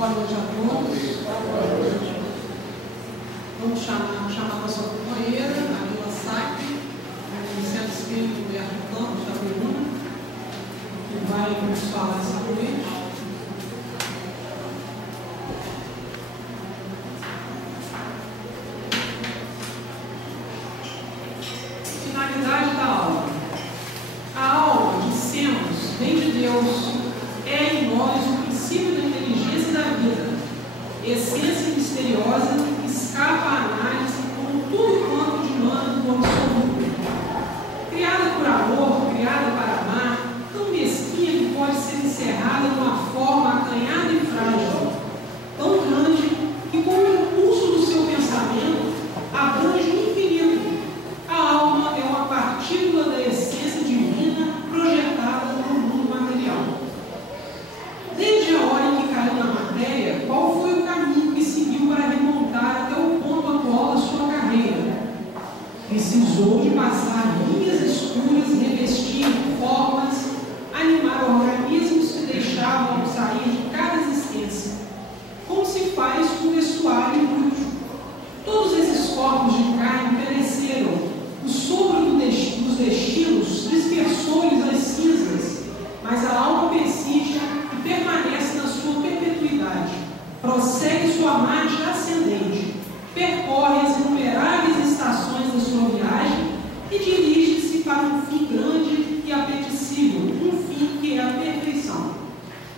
Boa noite a todos. Vamos chamar a nossa companheira, a Lila Sacre, do Centro Espírita Humberto Campos, da Peruna, que vai nos falar essa noite. Finalidade da aula. A alma, dissemos, vem de Deus, é em nós o princípio da inteligência e da vida, essência misteriosa que escapa à análise como tudo quanto dimana do absoluto. Criada por amor, criada para amar, tão mesquinha que pode ser encerrada numa forma acanhada e frágil, tão grande que com o impulso do seu pensamento abrange o infinito. A alma é uma partícula da essência divina projetada no mundo material. Desde a hora em que caiu na matéria, qual foi o caminho que seguiu para remontar até o ponto atual da sua carreira? Precisou de passar linhas escuras, revestir formas, animar organismos que deixavam sair de cada existência, como se faz com o vestuário inútil. Todos esses corpos de carne pereceram. O sopro dos destinos dispersou-lhes as cinzas, mas a alma persiste e permanece na sua perpetuidade. Prossegue sua marcha ascendente, percorre as inumeráveis estações da sua viagem e dirige-se para um fim grande e apetecível, um fim que é a perfeição.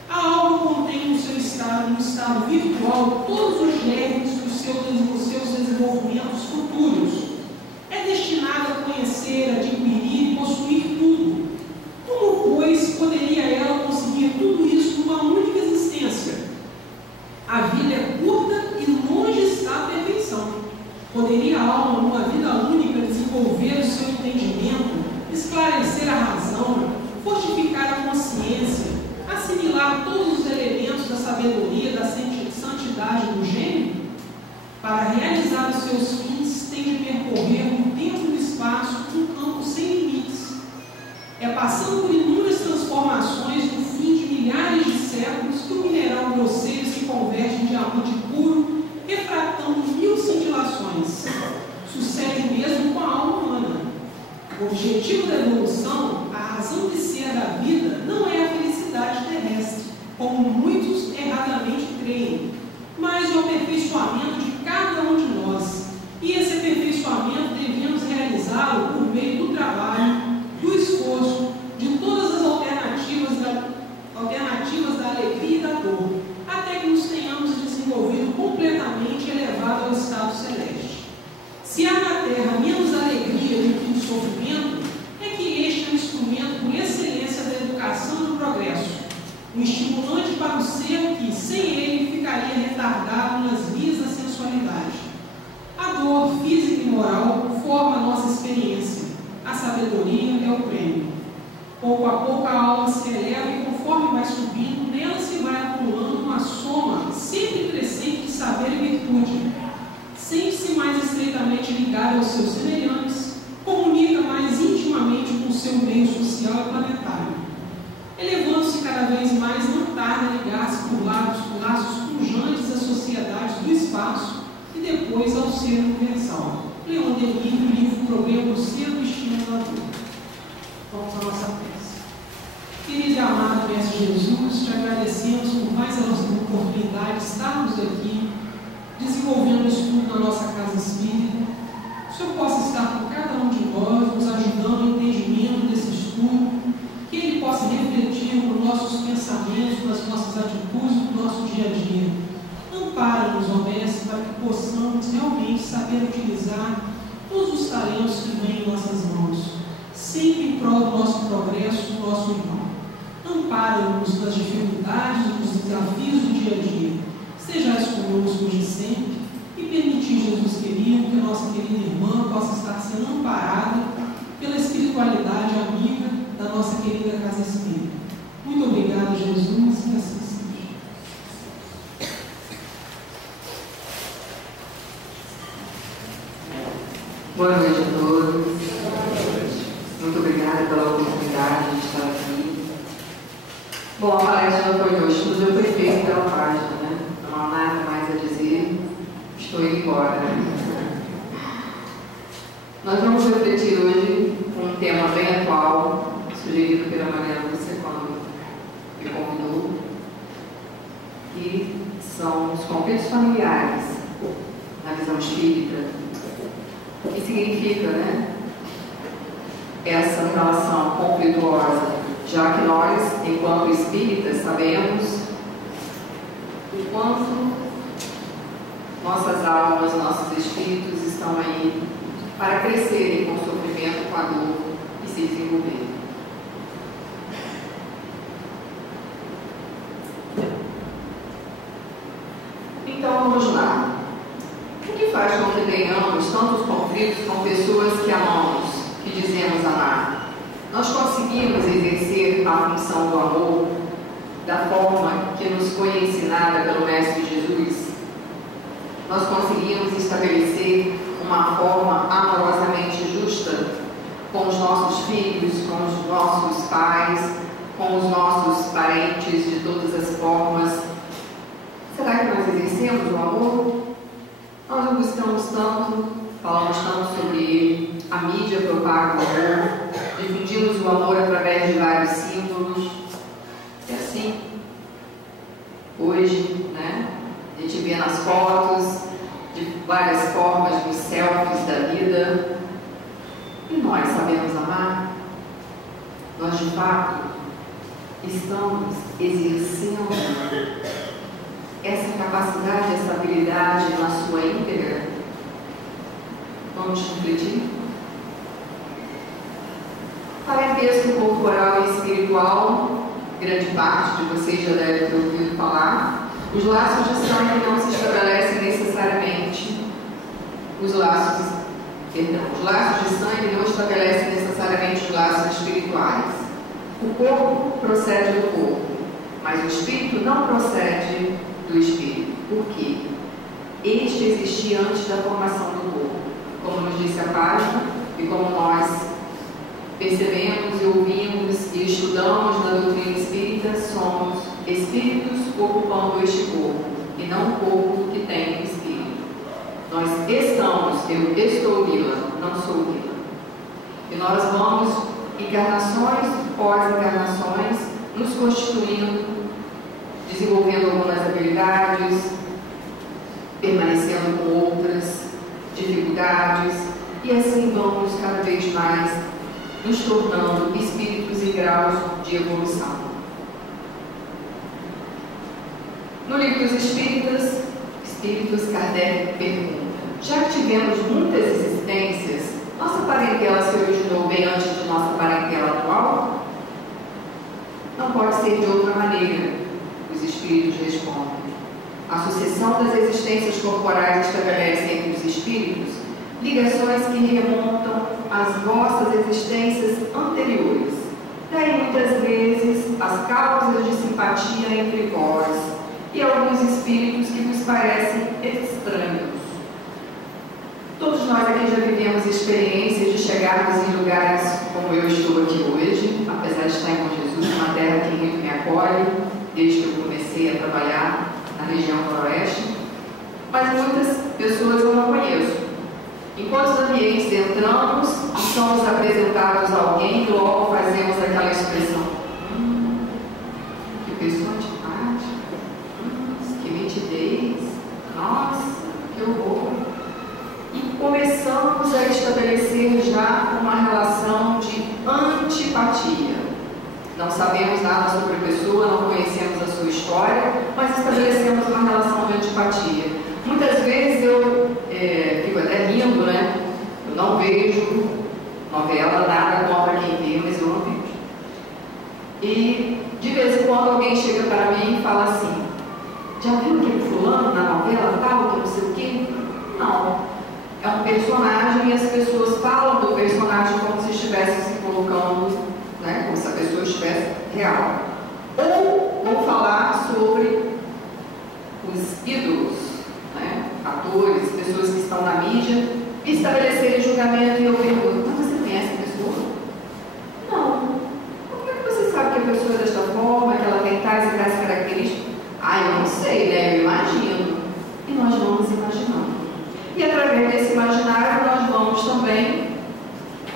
A alma contém no seu estado, no estado virtual, todos os germes dos seus desenvolvimentos futuros. É destinada a conhecer, adquirir e possuir tudo. Como, pois, poderia ela conseguir tudo isso numa única existência? A vida é curta e longe está a perfeição. Poderia a alma, numa vida única, desenvolver o seu entendimento, esclarecer a razão, fortificar a consciência, assimilar todos os elementos da sabedoria, da santidade do gênio? Para realizar os seus fins, tem de percorrer no tempo e no espaço um campo sem limites. É passando por inúmeras transformações no fim de milhares de séculos que o mineral grosseiro se converte em diamante puro, refratando 1000 cintilações. Sucede mesmo com a alma humana. O objetivo da evolução, a razão de ser da vida, não é a felicidade terrestre, como muitos erradamente creem, mas o aperfeiçoamento de cada um de nós. E esse aperfeiçoamento devemos realizá-lo por meio do trabalho, do esforço, de todas as alternativas da alegria e da dor, até que nos tenhamos desenvolvido completamente elevado ao estado celeste. Se há na Terra menos alegria do que o sofrimento, é que este é um instrumento por excelência da educação e do progresso, um estimulante para o ser que, sem ele, ficaria retardado nas vias da sensualidade. A dor física e moral forma a nossa experiência. A sabedoria é o prêmio. Pouco a pouco a alma se eleva e, conforme vai subindo, nela se vai acumulando uma soma sempre crescente de saber e virtude. Sente-se mais estreitamente ligada aos seus semelhantes, comunica mais intimamente com o seu meio social e planetário. Elevando-se cada vez mais, não tarda a ligar-se por laços pujantes às sociedades do espaço e depois ao ser universal. Leon Denis, no livro Problema do Ser, o Destino da Dor. Vamos à nossa prece. Querido e amado Mestre Jesus, te agradecemos por mais a nossa oportunidade de estarmos aqui, desenvolvendo o estudo na nossa casa espírita. Que o Senhor possa estar com cada um de nós, nos ajudando no entendimento desse estudo, que ele possa refletir nos nossos pensamentos, nas nossas atitudes, no nosso dia a dia. Ampara-nos, ó Mestre, para que possamos realmente saber utilizar todos os talentos que vêm em nossas mãos, sempre em prol do nosso progresso, do nosso irmão. Ampara-nos nas dificuldades, nos desafios do dia a dia. Estejais conosco hoje e sempre, e permitir, Jesus querido, que a nossa querida irmã possa estar sendo amparada pela espiritualidade amiga da nossa querida Casa Espírita. Muito obrigada, Jesus, que assim seja. Boa noite a todos. Muito obrigada pela oportunidade de estar aqui. Bom, a palestra foi Nós vamos refletir hoje um tema bem atual, sugerido pela Mariana Lúcia quando me convidou, que são os conflitos familiares na visão espírita. O que significa, essa relação conflituosa, já que nós, enquanto espíritas, sabemos o quanto nossas almas, nossos espíritos estão aí para crescerem com o sofrimento, com a dor e se desenvolverem. Então vamos lá. O que faz com que tenhamos tantos conflitos com pessoas que amamos, que dizemos amar? Nós conseguimos exercer a função do amor da forma que nos foi ensinada pelo Mestre Jesus? Nós conseguimos estabelecer uma forma amorosamente justa com os nossos filhos, com os nossos pais, com os nossos parentes de todas as formas? Será que nós exercemos o amor? Nós o buscamos tanto, falamos tanto sobre ele, a mídia propaga o amor, difundimos o amor através de vários símbolos. É assim. Hoje, a gente vê nas fotos de várias formas, nos selfies da vida. E nós sabemos amar? Nós, de fato, estamos exercendo essa capacidade, essa habilidade na sua íntegra? Vamos refletir? Parentesco corporal e espiritual, grande parte de vocês já deve ter ouvido falar. Os laços de sangue não se estabelecem necessariamente. Os laços de sangue não estabelecem necessariamente os laços espirituais. O corpo procede do corpo, mas o espírito não procede do espírito. Por quê? Este existia antes da formação do corpo. Como nos disse a página, e como nós percebemos e ouvimos e estudamos na doutrina espírita, somos espíritos ocupando este corpo, e não o corpo que tem o espírito. Nós estamos, eu estou Lila, não sou Lila. E nós vamos, encarnações, pós-encarnações, nos constituindo, desenvolvendo algumas habilidades, permanecendo com outras dificuldades, e assim vamos cada vez mais nos tornando espíritos em graus de evolução. No Livro dos Espíritos, Kardec pergunta: já que tivemos muitas existências, nossa parentela se originou bem antes de nossa parentela atual? Não pode ser de outra maneira, os espíritos respondem. A sucessão das existências corporais estabelece entre os espíritos ligações que remontam às vossas existências anteriores. Daí, muitas vezes, as causas de simpatia entre vós e alguns espíritos que vos parecem estranhos. Todos nós aqui já vivemos experiências de chegarmos em lugares como eu estou aqui hoje, apesar de estar em Bom Jesus, uma terra que muito me acolhe, desde que eu comecei a trabalhar na região noroeste, mas muitas pessoas eu não conheço. Em quantos ambientes entramos e somos apresentados a alguém, logo fazemos aquela expressão: que pessoa antipática, que nitidez, nossa, que horror. E começamos a estabelecer já uma relação de antipatia. Não sabemos nada sobre a pessoa, não conhecemos a sua história, mas estabelecemos uma relação de antipatia. Muitas vezes eu fico até rindo, Eu não vejo novela, nada contra quem vê, mas eu não vejo. E de vez em quando alguém chega para mim e fala assim: já viu aquele fulano na novela tal, que não sei o quê? Não. É um personagem e as pessoas falam do personagem como se estivessem se colocando, como se a pessoa estivesse real. Ou vão falar sobre os ídolos, atores, pessoas que estão na mídia, e estabelecerem julgamento, e eu pergunto: mas você conhece a pessoa? Não. Como é que você sabe que a pessoa é desta forma, que ela tem tais e tais características? Eu não sei, eu imagino. E nós vamos imaginando. E através desse imaginário nós vamos também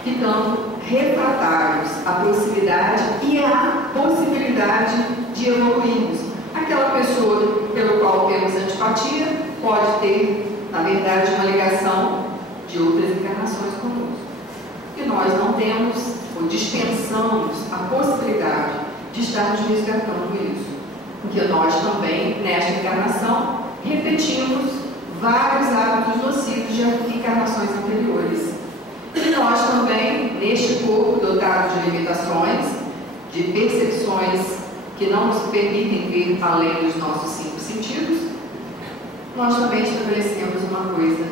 ficando refratários à proximidade e à possibilidade de evoluirmos. Aquela pessoa pelo qual temos antipatia pode ter, na verdade, uma ligação de outras encarnações conosco. E nós não temos ou dispensamos a possibilidade de estarmos resgatando isso. Porque nós também, nesta encarnação, repetimos vários hábitos nocivos de encarnações anteriores. E nós também, neste corpo dotado de limitações, de percepções que não nos permitem ver além dos nossos 5 sentidos, nós também estabelecemos uma coisa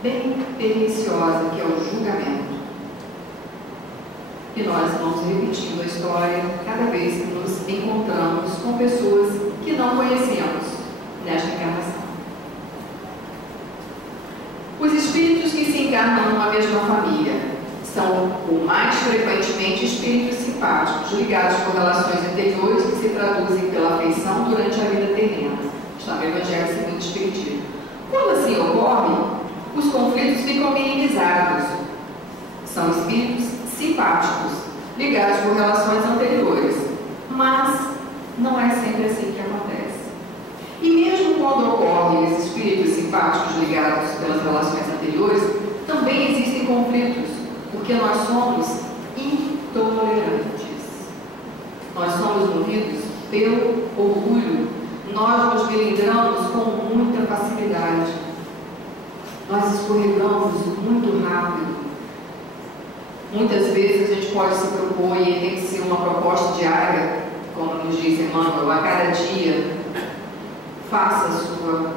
bem perniciosa, que é o julgamento. E nós vamos repetindo a história cada vez que nos encontramos com pessoas que não conhecemos nesta encarnação. Os espíritos que se encarnam numa mesma família são, ou mais frequentemente, espíritos simpáticos, ligados por relações anteriores que se traduzem pela afeição durante a vida terrena. Está no Evangelho segundo o Espiritismo. Quando assim ocorre, os conflitos ficam minimizados. São espíritos simpáticos, ligados por relações anteriores. Mas não é sempre assim que acontece. E mesmo quando ocorrem esses espíritos simpáticos ligados pelas relações anteriores, também existem conflitos, porque nós somos intolerantes. Nós somos movidos pelo orgulho. Nós nos melindramos com muita facilidade. Nós escorregamos muito rápido. Muitas vezes a gente pode se propor, e tem que ser uma proposta diária, como nos diz Emmanuel, a cada dia, faça a sua,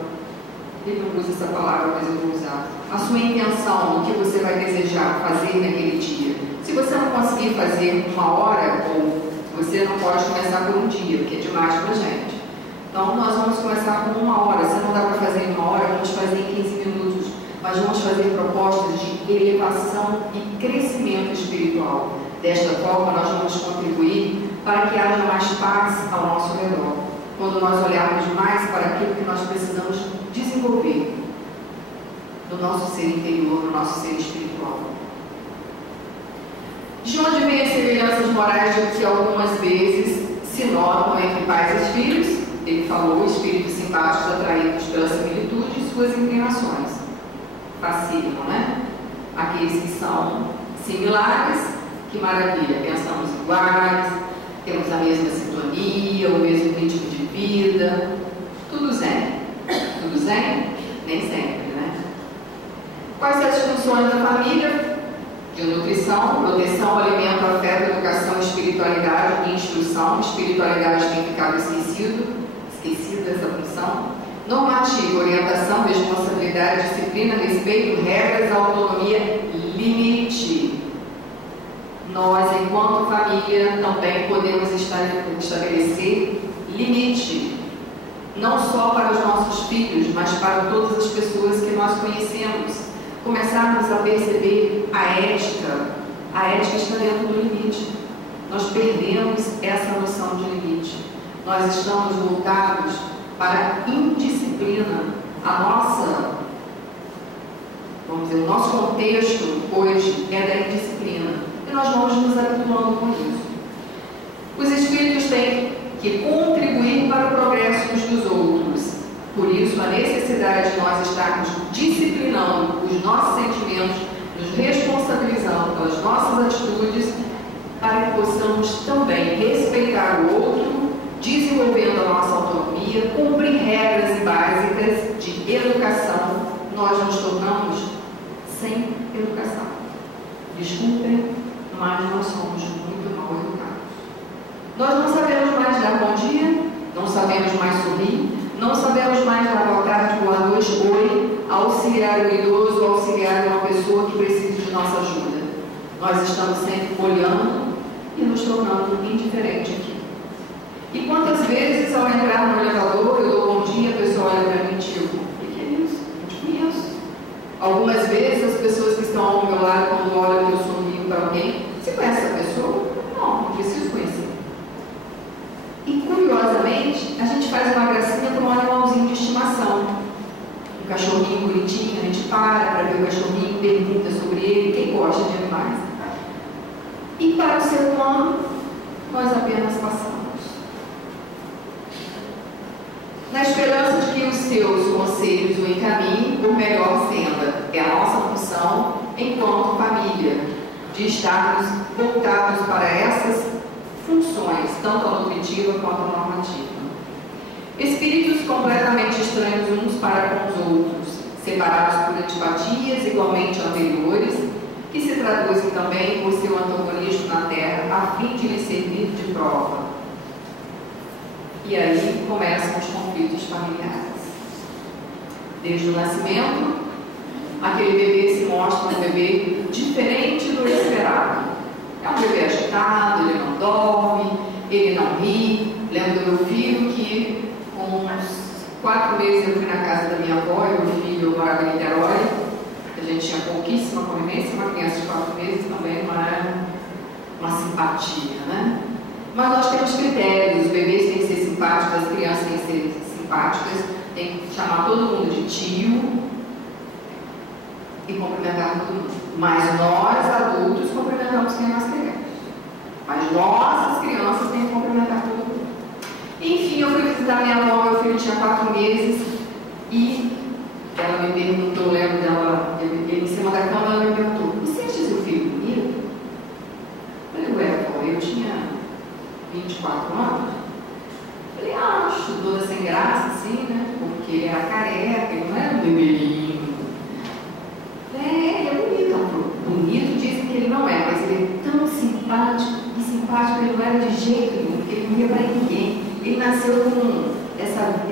ele não usa essa palavra, mas eu vou usar, a sua intenção, o que você vai desejar fazer naquele dia. Se você não conseguir fazer 1 hora, ou você não pode começar por um dia, porque é demais para a gente. Então nós vamos começar com 1 hora, se não dá para fazer em 1 hora, vamos fazer em 15 minutos. Mas vamos fazer propostas de elevação e crescimento espiritual. Desta forma, nós vamos contribuir para que haja mais paz ao nosso redor, quando nós olharmos mais para aquilo que nós precisamos desenvolver no nosso ser interior, no nosso ser espiritual. De onde vêm as semelhanças morais de que algumas vezes se notam entre pais e filhos? Ele falou, espíritos simpáticos atraídos pela similitude de suas inclinações. Facílimo, né? Aqueles que são similares, que maravilha, pensamos iguais, temos a mesma sintonia, o mesmo ritmo de vida, tudo zen. Tudo zen? Nem sempre, né? Quais são as funções da família? De nutrição, proteção, alimento, afeto, educação, espiritualidade e instrução. Espiritualidade tem ficado esquecida essa função. Normativa, orientação, responsabilidade, disciplina, respeito, regras, autonomia, limite. Nós, enquanto família, também podemos estabelecer limite. Não só para os nossos filhos, mas para todas as pessoas que nós conhecemos. Começarmos a perceber a ética. A ética está dentro do limite. Nós perdemos essa noção de limite. Nós estamos voltados para a indisciplina. A nossa, vamos dizer, o nosso contexto hoje é da indisciplina. E nós vamos nos habituando com isso. Os espíritos têm que contribuir para o progresso uns dos outros. Por isso, a necessidade de nós estarmos disciplinando os nossos sentimentos, nos responsabilizando pelas nossas atitudes, para que possamos também respeitar o outro, desenvolvendo a nossa autonomia, cumprir regras básicas de educação. Nós nos tornamos sem educação. Desculpem, mas nós somos muito mal educados. Nós não sabemos mais dar bom dia, não sabemos mais sorrir, não sabemos mais dar boa tarde, boa noite, oi, auxiliar o idoso, auxiliar uma pessoa que precisa de nossa ajuda. Nós estamos sempre olhando e nos tornando indiferentes aqui. E quantas vezes, ao entrar no elevador, eu dou bom dia, a pessoa olha para mim e digo, o que é isso? Eu te conheço. Algumas vezes, as pessoas que estão ao meu lado, quando olham que eu sorrio para alguém, você conhece essa pessoa? Não, não preciso conhecer. E, curiosamente, a gente faz uma gracinha com um animalzinho de estimação. Um cachorrinho bonitinho, a gente para ver o cachorrinho, pergunta sobre ele. Quem gosta de animais? E para o ser humano, nós apenas passamos. Na esperança de que os seus conselhos o encaminhem por melhor senda. É a nossa função enquanto família, de estarmos voltados para essas funções, tanto a nutritiva quanto a normativa. Espíritos completamente estranhos uns para com os outros, separados por antipatias igualmente anteriores, que se traduzem também por seu antagonismo na Terra, a fim de lhe servir de prova. E aí começam os conflitos familiares. Desde o nascimento, aquele bebê se mostra um bebê diferente do esperado. É um bebê agitado, ele não dorme, ele não ri. Lembro do meu filho que, com uns 4 meses, eu fui na casa da minha avó, e meu filho morava em Niterói. A gente tinha pouquíssima convivência, uma criança de 4 meses também não é uma simpatia, né? Mas nós temos critérios, os bebês têm que ser simpáticos, as crianças têm que ser simpáticas, tem que chamar todo mundo de tio e cumprimentar todo mundo. Mas nós, adultos, cumprimentamos quem nós queremos. Mas nós, as crianças, têm que cumprimentar todo mundo. Enfim, eu fui visitar minha avó, meu filho tinha 4 meses e ela me perguntou, eu lembro dela, ele em cima da cama, ela me perguntou: você acha seu filho bonito? Eu falei: ué, avó, eu tinha 24 anos. Eu falei: acho, toda sem graça, assim, né? Porque ele era careca, ele não era um bebelinho. Ele é bonito, bonito dizem que ele não é, mas ele é tão simpático, e simpático ele não era de jeito nenhum, porque ele não ia para ninguém. Ele nasceu com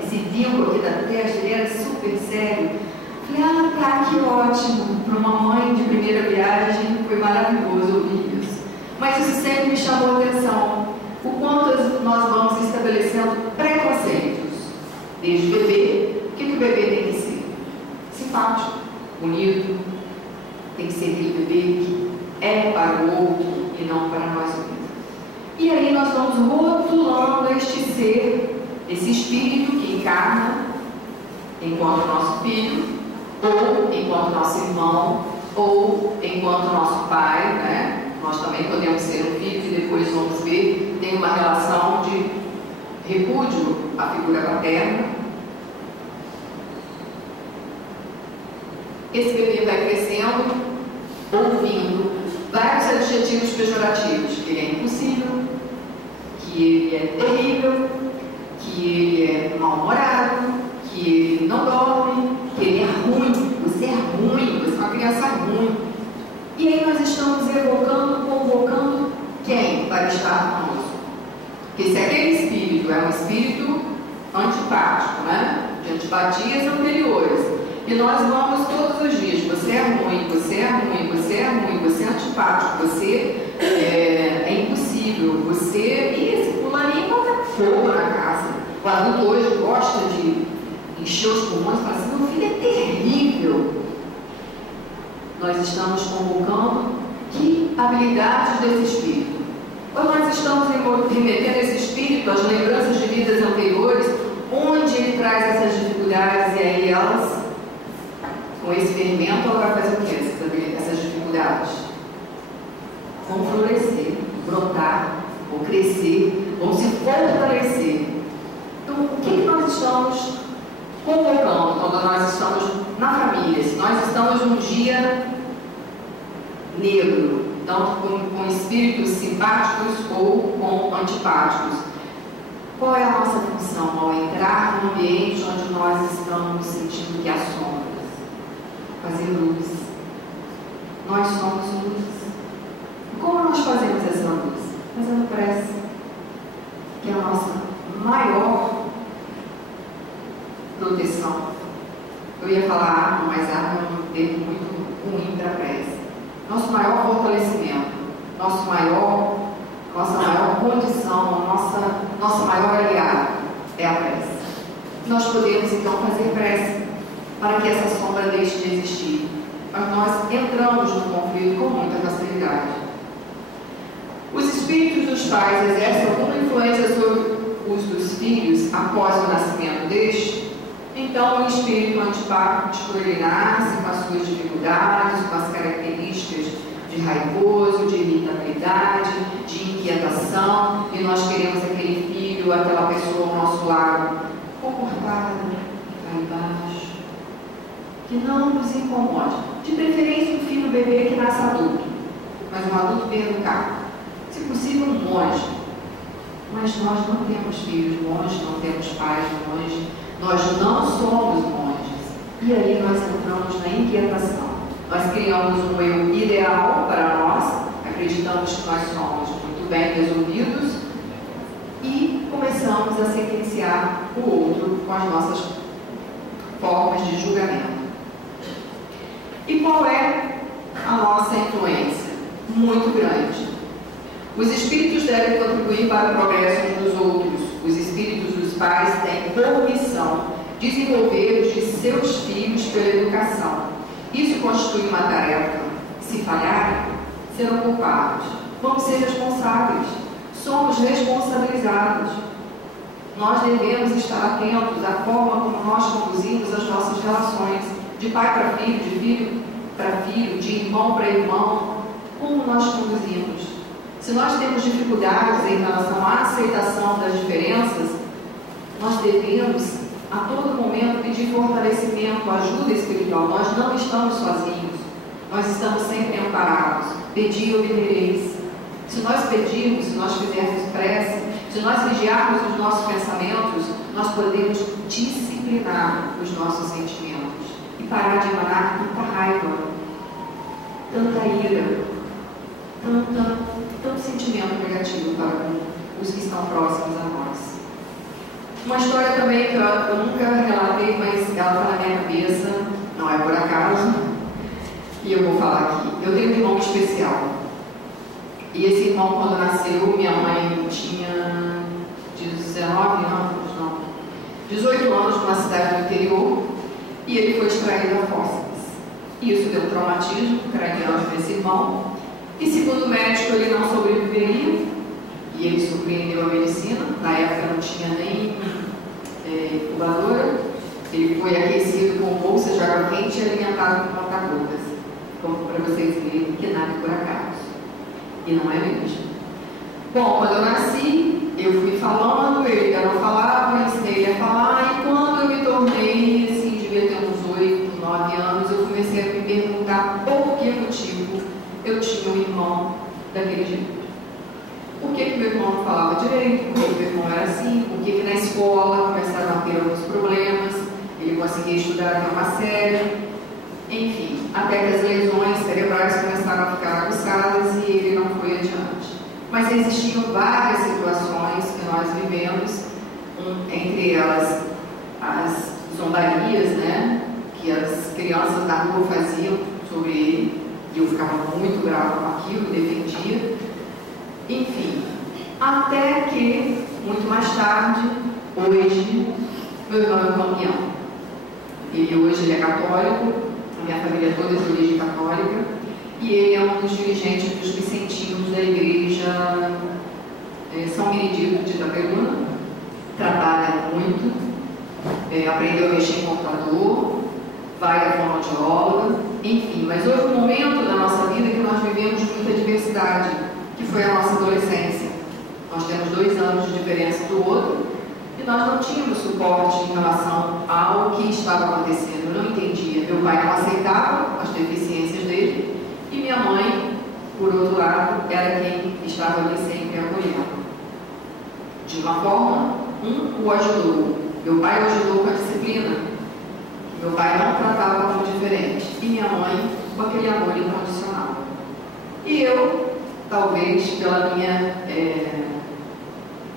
esse vínculo aqui da testa, ele era super sério. Falei: ah, tá, que ótimo. Para uma mãe de primeira viagem, foi maravilhoso ouvir isso. Mas isso sempre me chamou a atenção. O quanto nós vamos estabelecendo preconceitos. Desde o bebê, o que o bebê tem que ser? Simpático, bonito, tem que ser aquele bebê que é para o outro e não para nós mesmos. E aí nós vamos rotulando este ser, esse espírito que encarna enquanto nosso filho, ou enquanto nosso irmão, ou enquanto nosso pai, né? Nós também podemos ser um filho que depois vamos ver, tem uma relação de repúdio à figura paterna. Esse bebê vai crescendo, ouvindo vários adjetivos pejorativos, que ele é impossível, que ele é terrível, que ele é mal-humorado, que ele não dorme, que ele é ruim, você é ruim, você é uma criança ruim. E aí nós estamos evocando, convocando quem para estar conosco? Porque se aquele espírito é um espírito antipático, né? De antipatias anteriores, e nós vamos todos os dias: você é ruim, você é ruim, você é ruim, você é antipático, você é impossível, você... E esse fulaninho bota fogo na casa. O adulto hoje gosta de encher os pulmões e falar assim: meu filho é terrível. Nós estamos convocando que habilidades desse espírito? Ou nós estamos remetendo esse espírito às lembranças de vidas anteriores, onde ele traz essas dificuldades, e aí elas, com esse fermento, ela vai fazer o que? Essas dificuldades vão florescer, brotar, vão crescer, vão se fortalecer. Então, o que nós estamos convocando quando nós estamos na família? Se nós estamos num dia negro, tanto com espíritos simpáticos ou com antipáticos, qual é a nossa função ao entrar num ambiente onde nós estamos sentindo que há sombras? Fazer luz. Nós somos luz. Como nós fazemos essa luz? Fazendo prece, que é a nossa maior proteção. Eu ia falar arma, mas arma é um termo muito ruim para a prece. Nosso maior fortalecimento, nossa maior condição, nossa maior aliada é a prece. Nós podemos então fazer prece para que essa sombra deixe de existir. Mas nós entramos no conflito com muita facilidade. Os espíritos dos pais exercem alguma influência sobre os dos filhos após o nascimento deste? Então, o espírito antipático ele nasce com as suas dificuldades, com as características de raivoso, de irritabilidade, de inquietação, e nós queremos aquele filho, aquela pessoa ao nosso lado, comportada, lá embaixo, que não nos incomode. De preferência um filho bebê que nasce adulto, mas um adulto bem educado. Se possível, um monge. Mas nós não temos filhos monges, não temos pais monges, nós não somos monges. E aí nós entramos na inquietação. Nós criamos um eu ideal para nós, acreditamos que nós somos muito bem resolvidos e começamos a sentenciar o outro com as nossas formas de julgamento. E qual é a nossa influência? Muito grande. Os espíritos devem contribuir para o progresso uns dos outros. Os espíritos dos pais têm por missão desenvolver os de seus filhos pela educação. Isso constitui uma tarefa. Se falharem, serão culpados. Vamos ser responsáveis. Somos responsabilizados. Nós devemos estar atentos à forma como nós conduzimos as nossas relações, de pai para filho, de filho para filho, de irmão para irmão, como nós conduzimos. Se nós temos dificuldades em relação à aceitação das diferenças, nós devemos a todo momento pedir fortalecimento, ajuda espiritual. Nós não estamos sozinhos, nós estamos sempre amparados. Pedi e obtereis. Se nós pedirmos, se nós fizermos prece, se nós vigiarmos os nossos pensamentos, nós podemos disciplinar os nossos sentimentos e parar de emanar tanta raiva, tanta ira, tanto sentimento negativo para os que estão próximos a nós. Uma história também que eu nunca relatei, mas ela está na minha cabeça, não é por acaso, e eu vou falar aqui. Eu tenho um irmão especial. E esse irmão, quando nasceu, minha mãe tinha 18 anos numa cidade do interior, e ele foi extraído a fórceps. Isso deu um traumatismo craniano para esse irmão, e segundo o médico ele não sobreviveria, e ele surpreendeu a medicina. Na época não tinha nem incubadora, ele foi aquecido com bolsa de água quente e alimentado com conta-gotas, como para vocês verem que nada por acaso. E não é mesmo. Bom, quando eu nasci, eu fui falando, ele ainda não falava, eu ensinei ele a falar, e quando eu me tornei, assim, devia ter uns 8, 9 anos, eu comecei a me perguntar por que motivo eu tinha um irmão daquele jeito. Por que meu irmão não falava direito? Por que meu irmão era assim? Por que na escola começaram a ter alguns problemas? Ele conseguia estudar até uma série. Enfim, até que as lesões cerebrais começaram a ficar aguçadas e ele não foi adiante. Mas existiam várias situações que nós vivemos, entre elas as zombarias, né, que as crianças da rua faziam sobre ele, e eu ficava muito brava com aquilo, defendia. Enfim, até que, muito mais tarde, hoje, meu irmão é campeão. Hoje ele é católico, a minha família toda é de origem católica, e ele é um dos dirigentes dos vicentinos da igreja São Benedito de Itaperuna. Trabalha muito, aprendeu a mexer em computador, vai à fonoaudióloga, enfim. Mas houve um momento da nossa vida que nós vivemos muita diversidade, que foi a nossa adolescência. Nós temos 2 anos de diferença do outro, e nós não tínhamos suporte em relação ao que estava acontecendo. Eu não entendia. Meu pai não aceitava as deficiências dele, e minha mãe, por outro lado, era quem estava ali sempre apoiando. De uma forma, o ajudou. Meu pai o ajudou com a disciplina. Meu pai não tratava como diferente, e minha mãe com aquele amor incondicional. E eu, talvez pela minha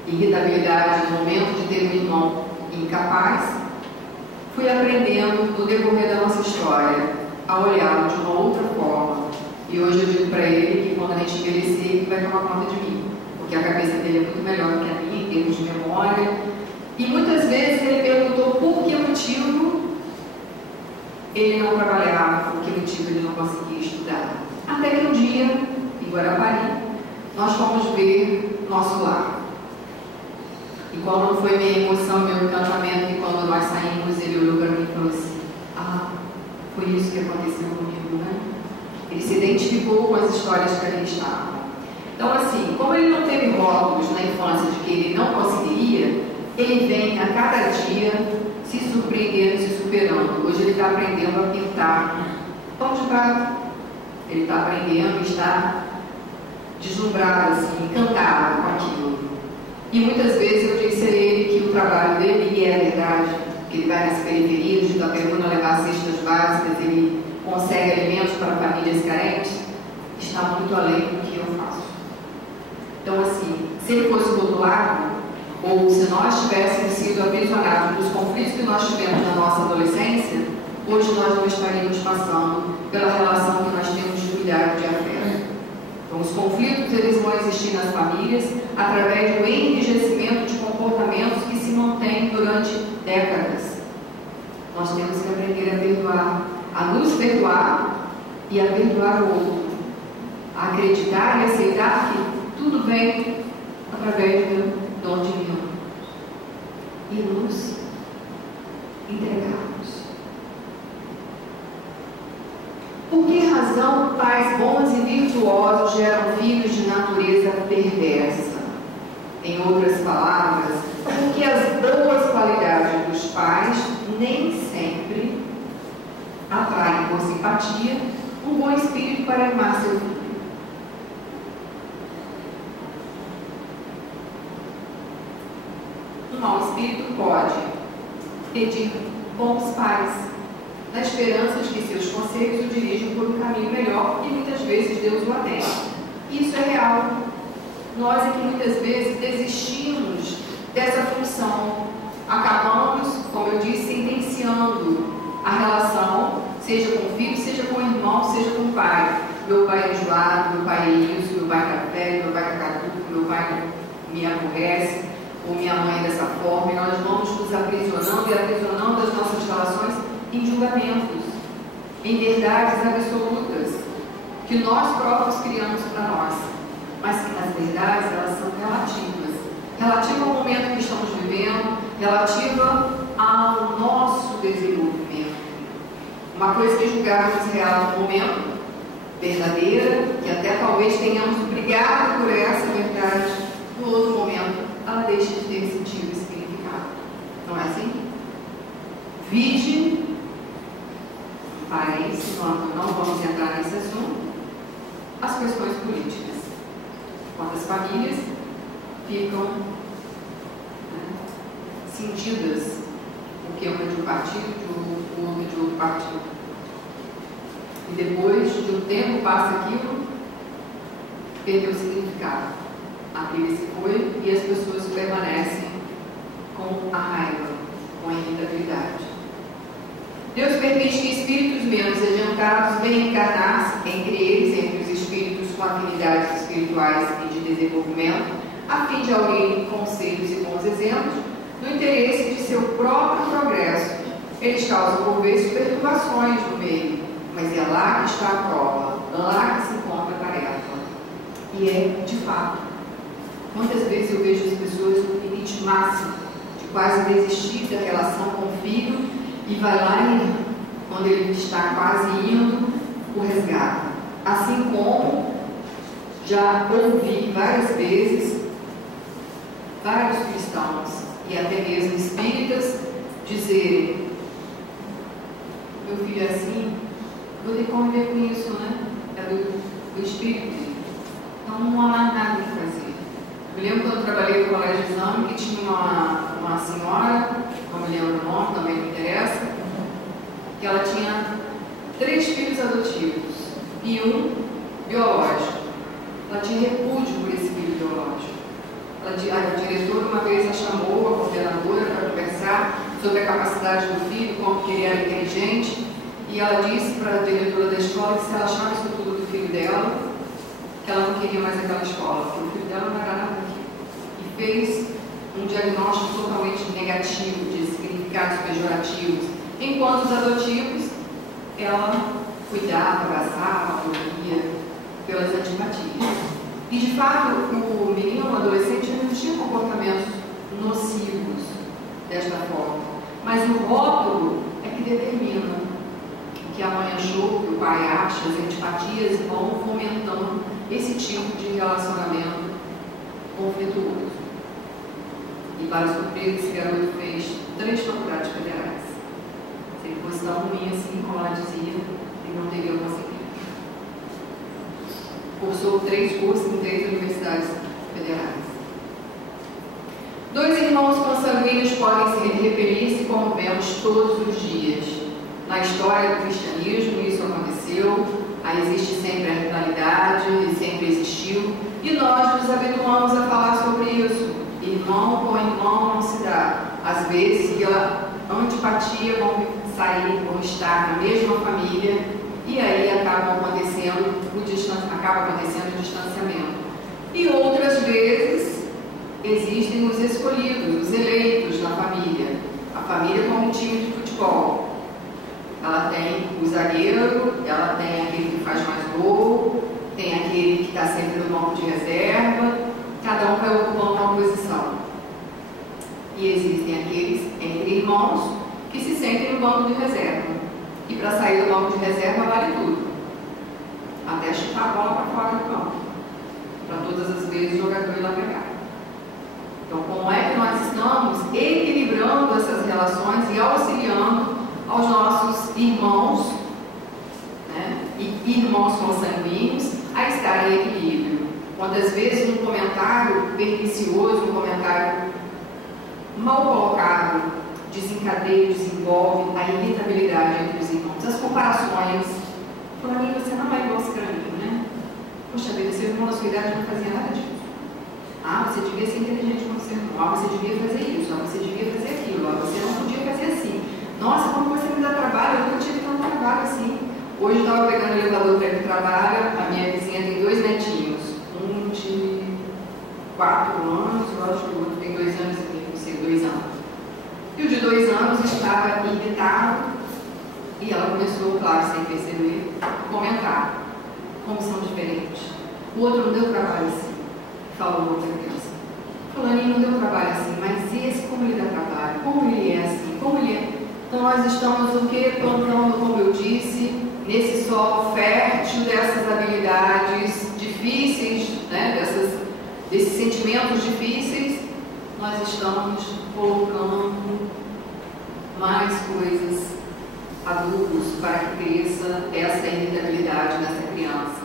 irritabilidade no momento de ter um irmão incapaz, fui aprendendo no decorrer da nossa história a olhá-lo de uma outra forma. E hoje eu digo para ele que quando a gente envelhecer, ele vai tomar conta de mim, porque a cabeça dele é muito melhor que a minha em termos de memória. E muitas vezes ele perguntou por que motivo ele não trabalhava, por que motivo ele não conseguia estudar. Até que um dia, em Guarapari, nós fomos ver nosso lar. E qual não foi minha emoção, meu encantamento, e quando nós saímos, ele olhou para mim e falou assim: ah, foi isso que aconteceu comigo, né? Ele se identificou com as histórias que ali estavam. Então, assim, como ele não teve rótulos na infância de que ele não conseguiria, ele vem a cada dia se surpreendendo, se superando. Hoje ele está aprendendo a pintar pão de prato. Ele está aprendendo, está deslumbrado, assim, encantado com aquilo. E muitas vezes eu disse a ele que o trabalho dele, e é verdade, que ele vai nas periferias, de Itaperuna levar cestas básicas, ele consegue alimentos para famílias carentes, está muito além do que eu faço. Então, assim, se ele fosse do outro lado, ou se nós tivéssemos sido aprisionados dos conflitos que nós tivemos na nossa adolescência, hoje nós não estaríamos passando pela relação que nós temos de cuidado de afeto. Então, os conflitos eles vão existir nas famílias através do enrijecimento de comportamentos que se mantêm durante décadas. Nós temos que aprender a perdoar, a nos perdoar e a perdoar o outro, a acreditar e aceitar que tudo vem através do dom divino e nos entregarmos. Por que razão pais bons e virtuosos geram filhos de natureza perversa? Em outras palavras, porque as boas qualidades dos pais nem sempre atraem por simpatia um bom espírito para animar seu filho. Um mau espírito pode pedir bons pais, na esperança de que seus conselhos o dirijam por um caminho melhor, e muitas vezes Deus o atende. Isso é real. Nós é que muitas vezes desistimos dessa função, acabamos, como eu disse, sentenciando a relação, seja com o filho, seja com o irmão, seja com o pai. Meu pai é enjoado, meu pai é isso, meu pai está velho, meu pai está caduco, meu pai me aborrece, ou minha mãe é dessa forma, e nós vamos nos aprisionando e aprisionando as nossas relações em julgamentos, em verdades absolutas, que nós próprios criamos para nós, mas que nas verdades elas são relativas. Relativa ao momento que estamos vivendo, relativa ao nosso desenvolvimento. Uma coisa que julgávamos real no momento, verdadeira, que até talvez tenhamos brigado por essa verdade, no outro momento, ela deixa de ter sentido e significado. Não é assim? Vide, parênteses, não vamos entrar nesse assunto, as questões políticas. Quantas famílias ficam cindidas, porque uma de um partido, o outro de outro partido. E depois de um tempo passa aquilo, perdeu o significado. A briga se foi e as pessoas permanecem com a raiva, com a irritabilidade. Deus permite que espíritos menos adiantados venham encarnar-se, entre os espíritos com afinidades espirituais e de desenvolvimento, a fim de aurirem conselhos e bons exemplos, no interesse de seu próprio progresso. Eles causam por vezes perturbações no meio, mas é lá que está a prova, lá que se encontra a tarefa. E é de fato. Quantas vezes eu vejo as pessoas no limite máximo de quase desistir da relação com o filho e vai lá e, quando ele está quase indo, o resgata. Assim como já ouvi várias vezes vários cristãos e até mesmo espíritas dizerem: meu filho é assim, vou ter que conviver com isso, né? É do espírito. Então não há mais nada para fazer. Eu me lembro quando eu trabalhei no colégio de exame que tinha uma senhora, não me lembro o nome, também me interessa, que ela tinha 3 filhos adotivos e um biológico. Ela tinha repúdio por esse filho biológico. A diretora uma vez a chamou, a coordenadora, para conversar sobre a capacidade do filho, como que ele era inteligente, e ela disse para a diretora da escola que se ela achava isso tudo do filho dela, que ela não queria mais aquela escola, porque o filho dela não era nada daquilo. E fez um diagnóstico totalmente negativo, de significados pejorativos, enquanto os adotivos, ela cuidava, abraçava, acolhia pelas antipatias. E de fato, o menino, o adolescente, não tinha comportamentos nocivos desta forma, mas o rótulo é que determina o que a mãe achou, o que o pai acha, as antipatias vão fomentando esse tipo de relacionamento conflituoso. E para surpresa, esse garoto fez 3 faculdades federais. Se ele fosse tão ruim assim, como ela dizia, ele não teria conseguido. Cursou 3 cursos em 3 universidades federais. 2 irmãos consanguíneos podem se repelir-se, como vemos todos os dias. Na história do cristianismo, isso aconteceu, aí existe sempre a rivalidade, e sempre existiu, e nós nos habituamos a falar sobre isso. Irmão com irmão não se dá. Às vezes, pela antipatia, vão sair, vão estar na mesma família, e aí acaba acontecendo o distanciamento. E outras vezes, existem os escolhidos, os eleitos na família. A família como um time de futebol. Ela tem o zagueiro, ela tem aquele que faz mais gol, tem aquele que está sempre no banco de reserva, cada um vai ocupando uma posição. E existem aqueles entre irmãos que se sentem no banco de reserva. E para sair do banco de reserva vale tudo. Até chutar a bola para fora do campo. Para todas as vezes o jogador ir lá pegar. Então, como é que nós estamos equilibrando essas relações e auxiliando aos nossos irmãos, né, e irmãos consanguíneos a estarem em equilíbrio? Quantas vezes um comentário pernicioso, um comentário mal colocado, desencadeia, desenvolve a irritabilidade entre os irmãos. As comparações. Fulaninho, você não é igual esse craninho, né? Poxa vida, seu irmão na sua idade não fazia nada disso. Ah, você devia ser inteligente como seu irmão. Ah, você devia fazer isso. Ah, você devia fazer aquilo. Ah, você não podia fazer assim. Nossa, como você me dá trabalho? Eu nunca tive tanto trabalho assim. Hoje eu estava pegando o elevador para ir para o trabalho. A minha vizinha tem 2 netinhos. Um de 4 anos, eu acho que o outro tem 2 anos e meio, não sei, 2 anos. E o de 2 anos estava irritado. E ela começou, claro, sem perceber, a comentar como são diferentes. O outro não deu trabalho assim, falou outra criança. Fulaninho não deu trabalho assim, mas esse, como ele dá trabalho? Como ele é assim? Como ele é? Então nós estamos o quê? Plantando, como eu disse, nesse solo fértil dessas habilidades difíceis, né? Desses sentimentos difíceis, nós estamos colocando mais coisas, adultos, para que cresça essa irritabilidade nessa criança.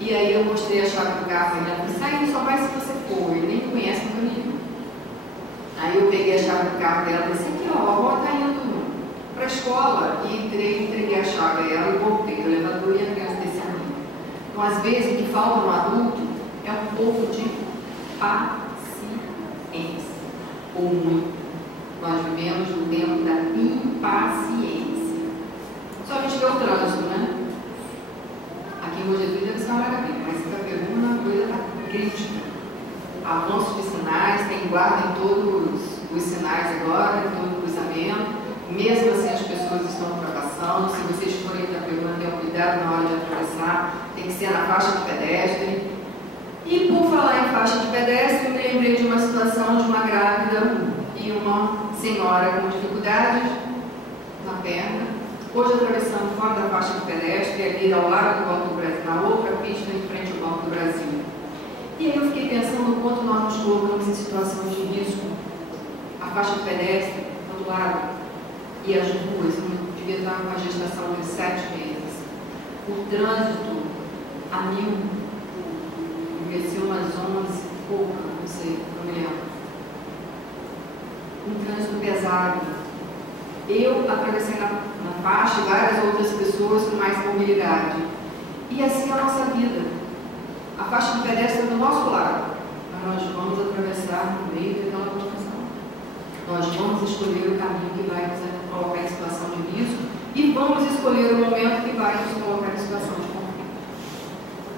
E aí eu mostrei a chave do carro e ela disse: "Sai, só vai se você for, ele nem conhece o caminho." Aí eu peguei a chave do carro dela e disse: "Aqui, ó, a avó está indo para a escola." E entreguei a chave a ela e voltei do elevador e a criança desse caminho. Então, às vezes, o que falta no adulto é um pouco de paciência, ou muito. Nós vivemos no tempo da impaciência. Só a gente vê o trânsito, né? Aqui em Mogi deve ser uma maravilha, mas em Itaperuna a coisa está crítica. Avanço de sinais, tem guarda em todos os sinais agora, em todo o cruzamento. Mesmo assim as pessoas estão ultrapassando. Se vocês forem em Itaperuna, tenham cuidado na hora de atravessar, tem que ser na faixa de pedestre. E por falar em faixa de pedestre, eu me lembrei de uma situação de uma grávida e uma senhora com dificuldades na perna, hoje atravessando fora da faixa de pedestre, ali ao lado do Banco do Brasil, na outra pista em frente ao Banco do Brasil. E aí eu fiquei pensando o quanto nós nos colocamos em situação de risco. A faixa de pedestre, do outro lado, e as ruas, eu devia estar com uma gestação de 7 meses. O trânsito a 1000, devia ser umas 11 e pouco, não sei, não me lembro. Um trânsito pesado. Eu atravessei na faixa e várias outras pessoas com mais mobilidade. E assim é a nossa vida. A faixa de pedestre é do nosso lado, mas nós vamos atravessar no meio daquela confusão. Nós vamos escolher o caminho que vai nos colocar em situação de risco e vamos escolher o momento que vai nos colocar em situação de conflito.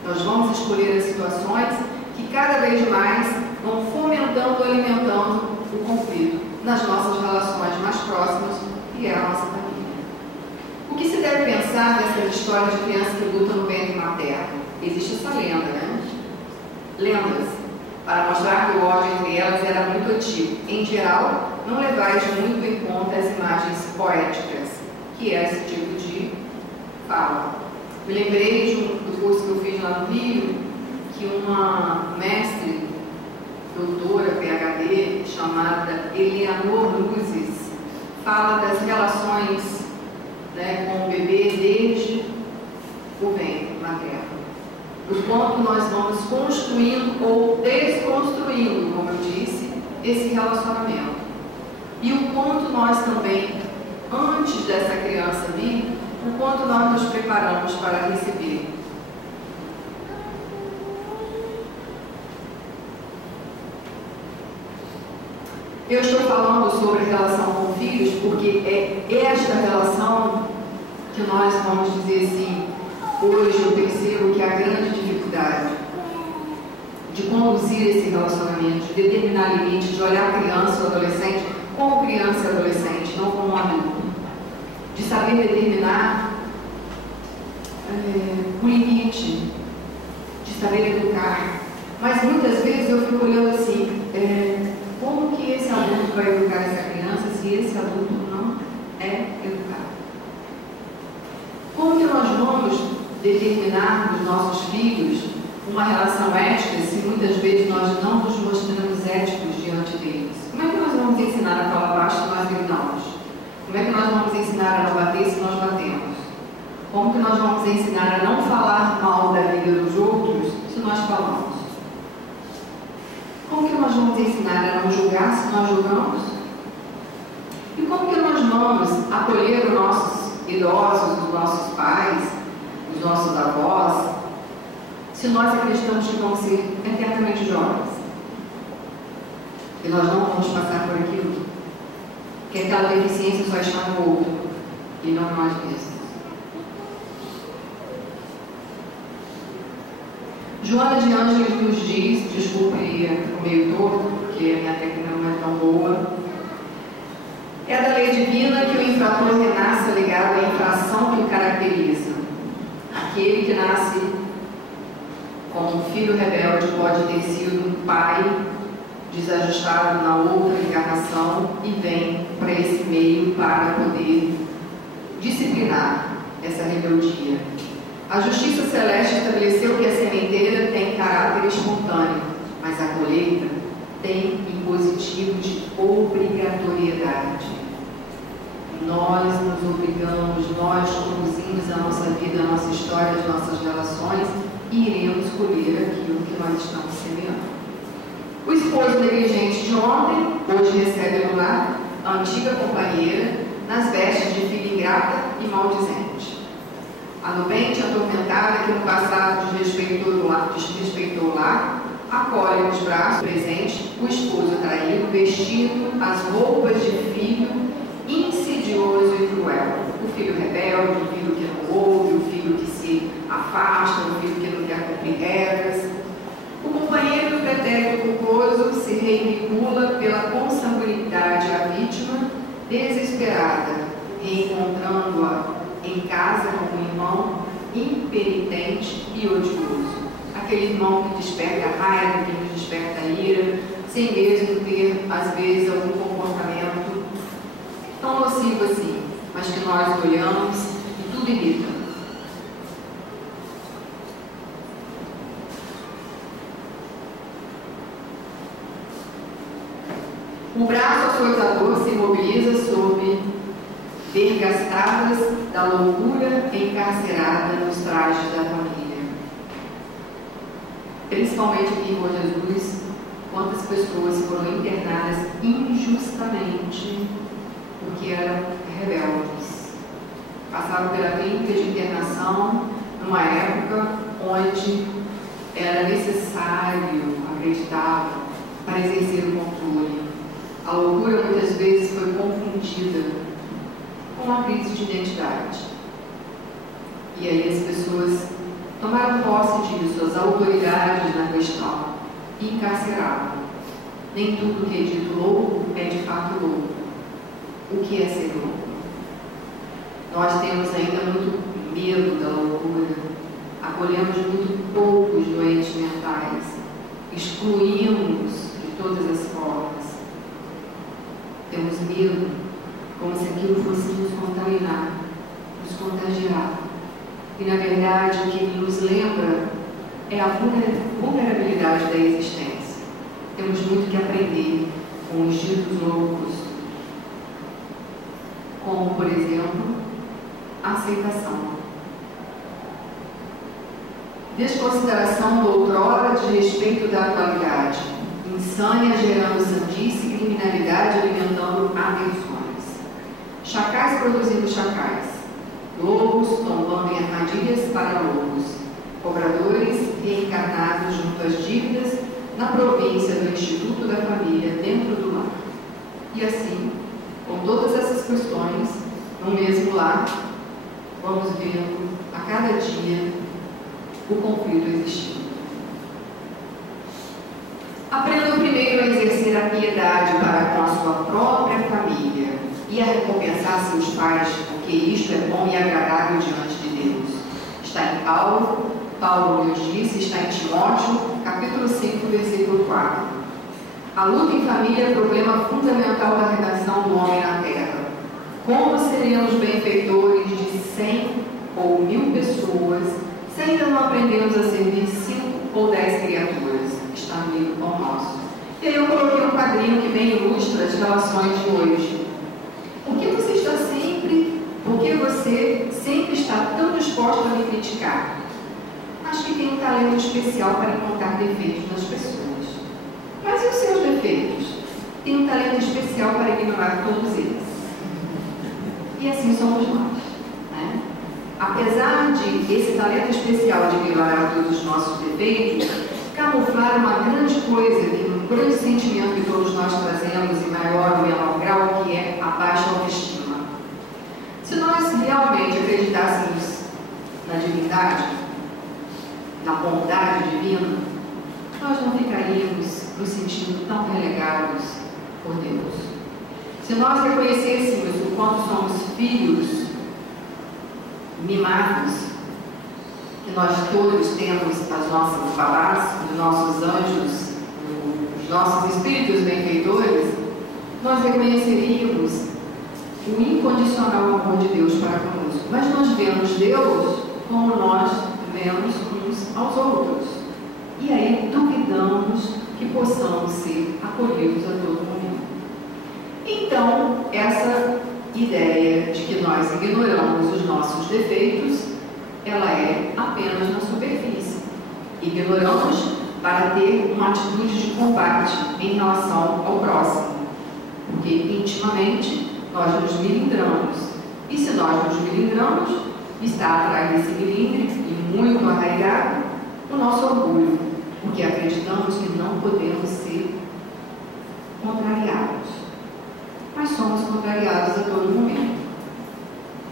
Nós vamos escolher as situações que cada vez mais vão fomentando, alimentando o conflito nas nossas relações mais próximas, que é a nossa família. O que se deve pensar dessas histórias de crianças que lutam no ventre materno? Existe essa lenda, né? Lendas, para mostrar que o ódio entre elas era muito antigo. Em geral, não levais muito em conta as imagens poéticas, que é esse tipo de fala. Me lembrei do curso que eu fiz lá no Rio, que uma mestre, doutora, PhD, chamada Eleanor Luzes, fala das relações, né, com o bebê desde o ventre materno. O quanto nós vamos construindo ou desconstruindo, como eu disse, esse relacionamento. E o quanto nós também, antes dessa criança vir, o quanto nós nos preparamos para receber. Eu estou falando sobre relação com filhos porque é esta relação que nós vamos dizer assim, hoje eu percebo que é a grande dificuldade de conduzir esse relacionamento, de determinar limites, de olhar a criança ou adolescente como criança e adolescente, não como adulto. De saber determinar um limite, de saber educar. Mas muitas vezes eu fico olhando assim, como que esse adulto vai educar essa criança se esse adulto não é educado? Como que nós vamos determinar nos nossos filhos uma relação ética se muitas vezes nós não nos mostramos éticos diante deles? Como é que nós vamos ensinar a falar baixo se nós gritamos? Como é que nós vamos ensinar a não bater se nós batemos? Como que nós vamos ensinar a não falar mal da vida dos outros se nós falamos? Como que nós vamos ensinar a não julgar se nós julgamos? E como que nós vamos acolher os nossos idosos, os nossos pais, os nossos avós, se nós acreditamos que vamos ser eternamente jovens? E nós não vamos passar por aquilo, que aquela deficiência só está no outro e não nós mesmos. Joana de Ângeles nos diz, desculpe o meio torto, porque a minha técnica não é tão boa, é da lei divina que o infrator renasce ligado à infração que o caracteriza. Aquele que nasce como um filho rebelde pode ter sido um pai desajustado na outra encarnação e vem para esse meio para poder disciplinar essa rebeldia. A justiça celeste estabeleceu que a sementeira tem caráter espontâneo, mas a colheita tem impositivo de obrigatoriedade. Nós nos obrigamos, nós conduzimos a nossa vida, a nossa história, as nossas relações e iremos colher aquilo que nós estamos semeando. O esposo negligente de ontem, hoje recebe no lar a antiga companheira nas vestes de filha ingrata e maldizente. A nubente atormentada que no passado desrespeitou o lar, acolhe nos braços presentes o esposo traído, vestindo as roupas de filho insidioso e cruel. O filho rebelde, o filho que não ouve, o filho que se afasta, o filho que não quer cumprir regras. O companheiro do pretérito culposo se reivindicula pela consanguinidade à vítima, desesperada, reencontrando-a em casa com um irmão impenitente e odioso. Aquele irmão que desperta raiva, que nos desperta ira, sem mesmo ter, às vezes, algum comportamento tão nocivo assim, mas que nós olhamos e tudo irrita. O braço açoitador se mobiliza sob vergastradas da loucura encarcerada nos trajes da família. Principalmente aqui em Bom Jesus, quantas pessoas foram internadas injustamente porque eram rebeldes. Passaram pela clínica de internação numa época onde era necessário, acreditava, para exercer o controle. A loucura muitas vezes foi confundida com a crise de identidade. E aí as pessoas tomaram posse disso, as autoridades na questão, e encarceraram. Nem tudo que é dito louco é de fato louco. O que é ser louco? Nós temos ainda muito medo da loucura, acolhemos muito poucos doentes mentais, excluímos de todas as formas. Temos medo, como se aquilo fosse nos contaminar, nos contagiar. E, na verdade, o que nos lembra é a vulnerabilidade da existência. Temos muito que aprender com os ditos loucos, como, por exemplo, a aceitação. Desconsideração do outrora de respeito da atualidade. Insânia gerando sandice e criminalidade alimentando aversões. Chacais produzindo chacais. Lobos tombando em armadilhas para lobos. Cobradores reencarnados junto às dívidas na província do Instituto da Família dentro do lar. E assim, com todas essas questões, no mesmo lar, vamos vendo a cada dia o conflito existindo. Aprenda primeiro a exercer a piedade para com a sua própria família e a recompensar seus pais, porque isto é bom e agradável diante de Deus. Está em Paulo nos disse, está em Timóteo, capítulo 5, versículo 4. A luta em família é problema fundamental da redação do homem na terra. Como seremos benfeitores de 100 ou 1000 pessoas se ainda não aprendemos a servir 5 ou 10 criaturas? Está no livro Pão Nosso. E aí eu coloquei um quadrinho que bem ilustra as relações de hoje. Por que você sempre está tão disposto a me criticar? Acho que tem um talento especial para encontrar defeitos nas pessoas. Mas e os seus defeitos? Tem um talento especial para ignorar todos eles. E assim somos nós, né? Apesar de esse talento especial de ignorar todos os nossos defeitos, camuflar uma grande coisa, um grande sentimento que todos nós trazemos em maior ou menor grau, que é a baixa autoestima. Se nós realmente acreditássemos na divindade, na bondade divina, nós não ficaríamos nos sentindo tão relegados por Deus. Se nós reconhecêssemos o quanto somos filhos mimados, que nós todos temos as nossas babás, os nossos anjos, os nossos espíritos benfeitores, nós reconheceríamos o incondicional amor de Deus para conosco. Mas nós vemos Deus como nós vemos uns aos outros. E aí duvidamos que possamos ser acolhidos a todo momento. Então, essa ideia de que nós ignoramos os nossos defeitos, ela é apenas na superfície. Ignoramos para ter uma atitude de combate em relação ao próximo. Porque intimamente nós nos melindramos. E se nós nos melindramos, está atrás desse melindre e muito arraigado o nosso orgulho. Porque acreditamos que não podemos ser contrariados. Mas somos contrariados a todo momento.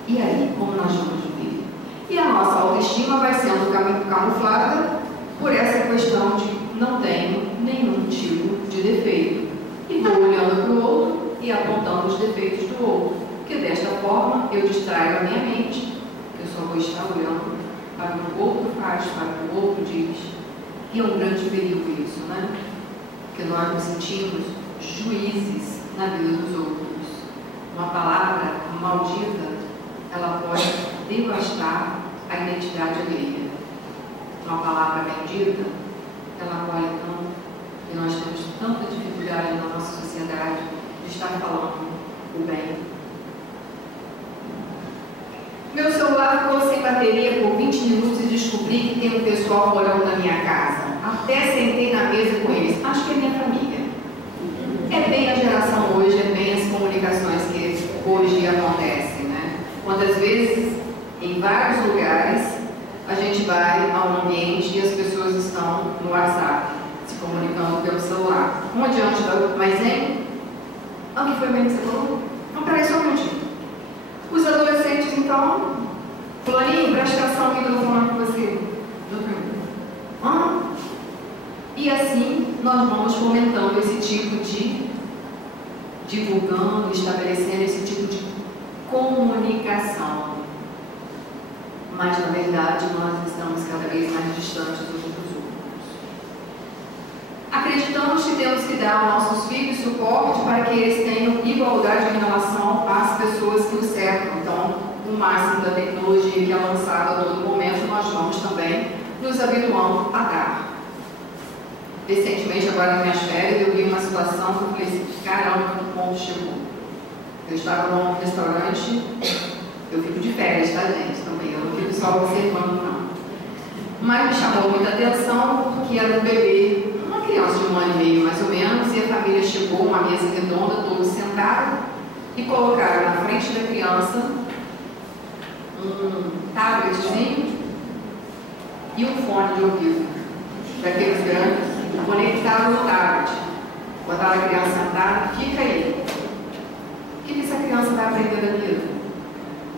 E aí, como nós vamos viver? E a nossa autoestima vai sendo camuflada por essa questão de não tenho nenhum tipo de defeito. E vou olhando para o outro e apontando os defeitos do outro. Porque desta forma eu distraio a minha mente. Eu só vou estar olhando para o que o outro faz, para o que o outro diz. E é um grande perigo isso, né? Porque nós nos sentimos juízes na vida dos outros. Uma palavra maldita, ela pode devastar a identidade alheia. Uma palavra bendita, ela acolhe tanto, e nós temos tanta dificuldade na nossa sociedade de estar falando o bem. Meu celular ficou sem bateria por 20 minutos e descobri que tem um pessoal morando na minha casa. Até sentei na mesa com eles. Acho que é minha família. É bem a geração hoje, é bem as comunicações que hoje acontecem, né? Quantas vezes, em vários lugares, a gente vai a um ambiente e as pessoas estão no WhatsApp, se comunicando pelo celular. Um adiante da outra, mas hein? O que foi mesmo que você falou? Não, peraí só um minutinho. Os adolescentes, então, fulaninho, presta atenção aqui que eu vou falar com você. E assim nós vamos fomentando esse tipo de divulgando, estabelecendo esse tipo de comunicação. Mas na verdade nós estamos cada vez mais distantes uns dos outros. Acreditamos que temos que dar aos nossos filhos suporte para que eles tenham igualdade em relação às pessoas que os cercam. Então, o máximo da tecnologia que é lançada a todo momento nos habituando a dar. Recentemente, agora nas minhas férias, eu vi uma situação que eu falei assim, caramba, que ponto chegou. Eu estava num restaurante, eu fico de férias, tá, gente? Também, eu não fico só observando, não. Mas me chamou muita atenção porque era um bebê, uma criança de 1 ano e meio mais ou menos, e a família chegou, uma mesa redonda, todos sentados, e colocaram na frente da criança um tabletzinho e um fone de ouvido, daqueles grandes, conectado no tablet. Botaram a criança sentada, fica aí. O que essa criança vai aprender da vida?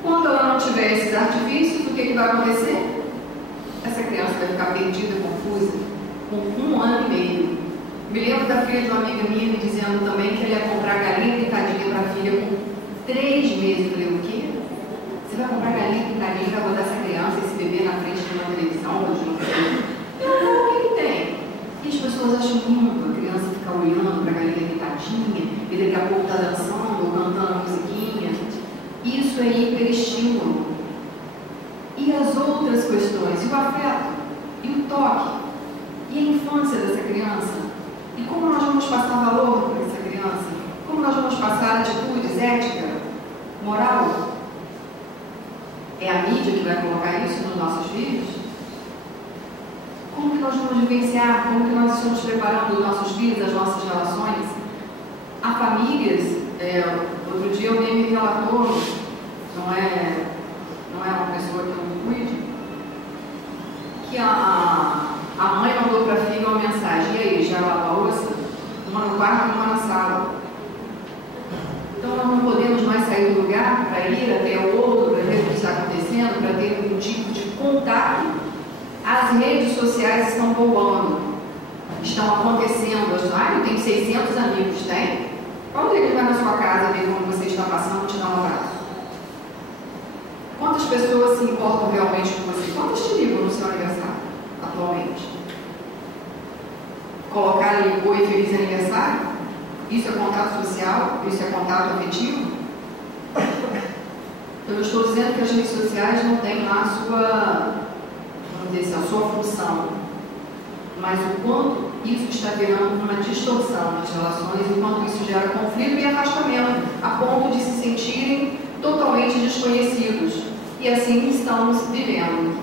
Quando ela não tiver esses artifícios, o que vai acontecer? Essa criança vai ficar perdida, confusa, com 1 ano e meio. Me lembro da filha de uma amiga minha me dizendo também que ela ia comprar galinha pintadinha para a filha com 3 meses. Eu falei, o quê? Você vai comprar galinha pintadinha para botar essa criança, esse bebê na frente de uma televisão ou de um filme? Não, o que tem? E as pessoas acham lindo a criança ficar olhando para a galinha pintadinha e daqui a pouco está dançando ou cantando a musiquinha. Isso é hiperestímulo. E as outras questões, e o afeto, e o toque, e a infância dessa criança, e como nós vamos passar valor para essa criança, como nós vamos passar atitudes, ética, moral. É a mídia que vai colocar isso nos nossos filhos? Como que nós vamos vivenciar, como que nós estamos preparando os nossos filhos, as nossas relações? Há famílias, outro dia alguém me relatou, não é uma pessoa que eu me cuide, que a mãe mandou para a filha uma mensagem, e aí, já lavou a louça? Uma no quarto e uma na sala. Então nós não podemos mais sair do lugar para ir até o outro, para ver o que está acontecendo, para ter algum tipo de contato. As redes sociais estão bombando, estão acontecendo. Eu tenho 600 amigos, tem? Quando ele vai na sua casa ver como você está passando, te dá um abraço. Quantas pessoas se importam realmente com você? Quantas te ligam no seu aniversário, atualmente? Colocar ali oi, feliz aniversário? Isso é contato social? Isso é contato afetivo? Eu não estou dizendo que as redes sociais não têm lá a sua, vamos dizer assim, a sua função, mas o quanto isso está virando uma distorção nas relações, o quanto isso gera conflito e afastamento, a ponto de se sentirem totalmente desconhecidos. E assim estamos vivendo.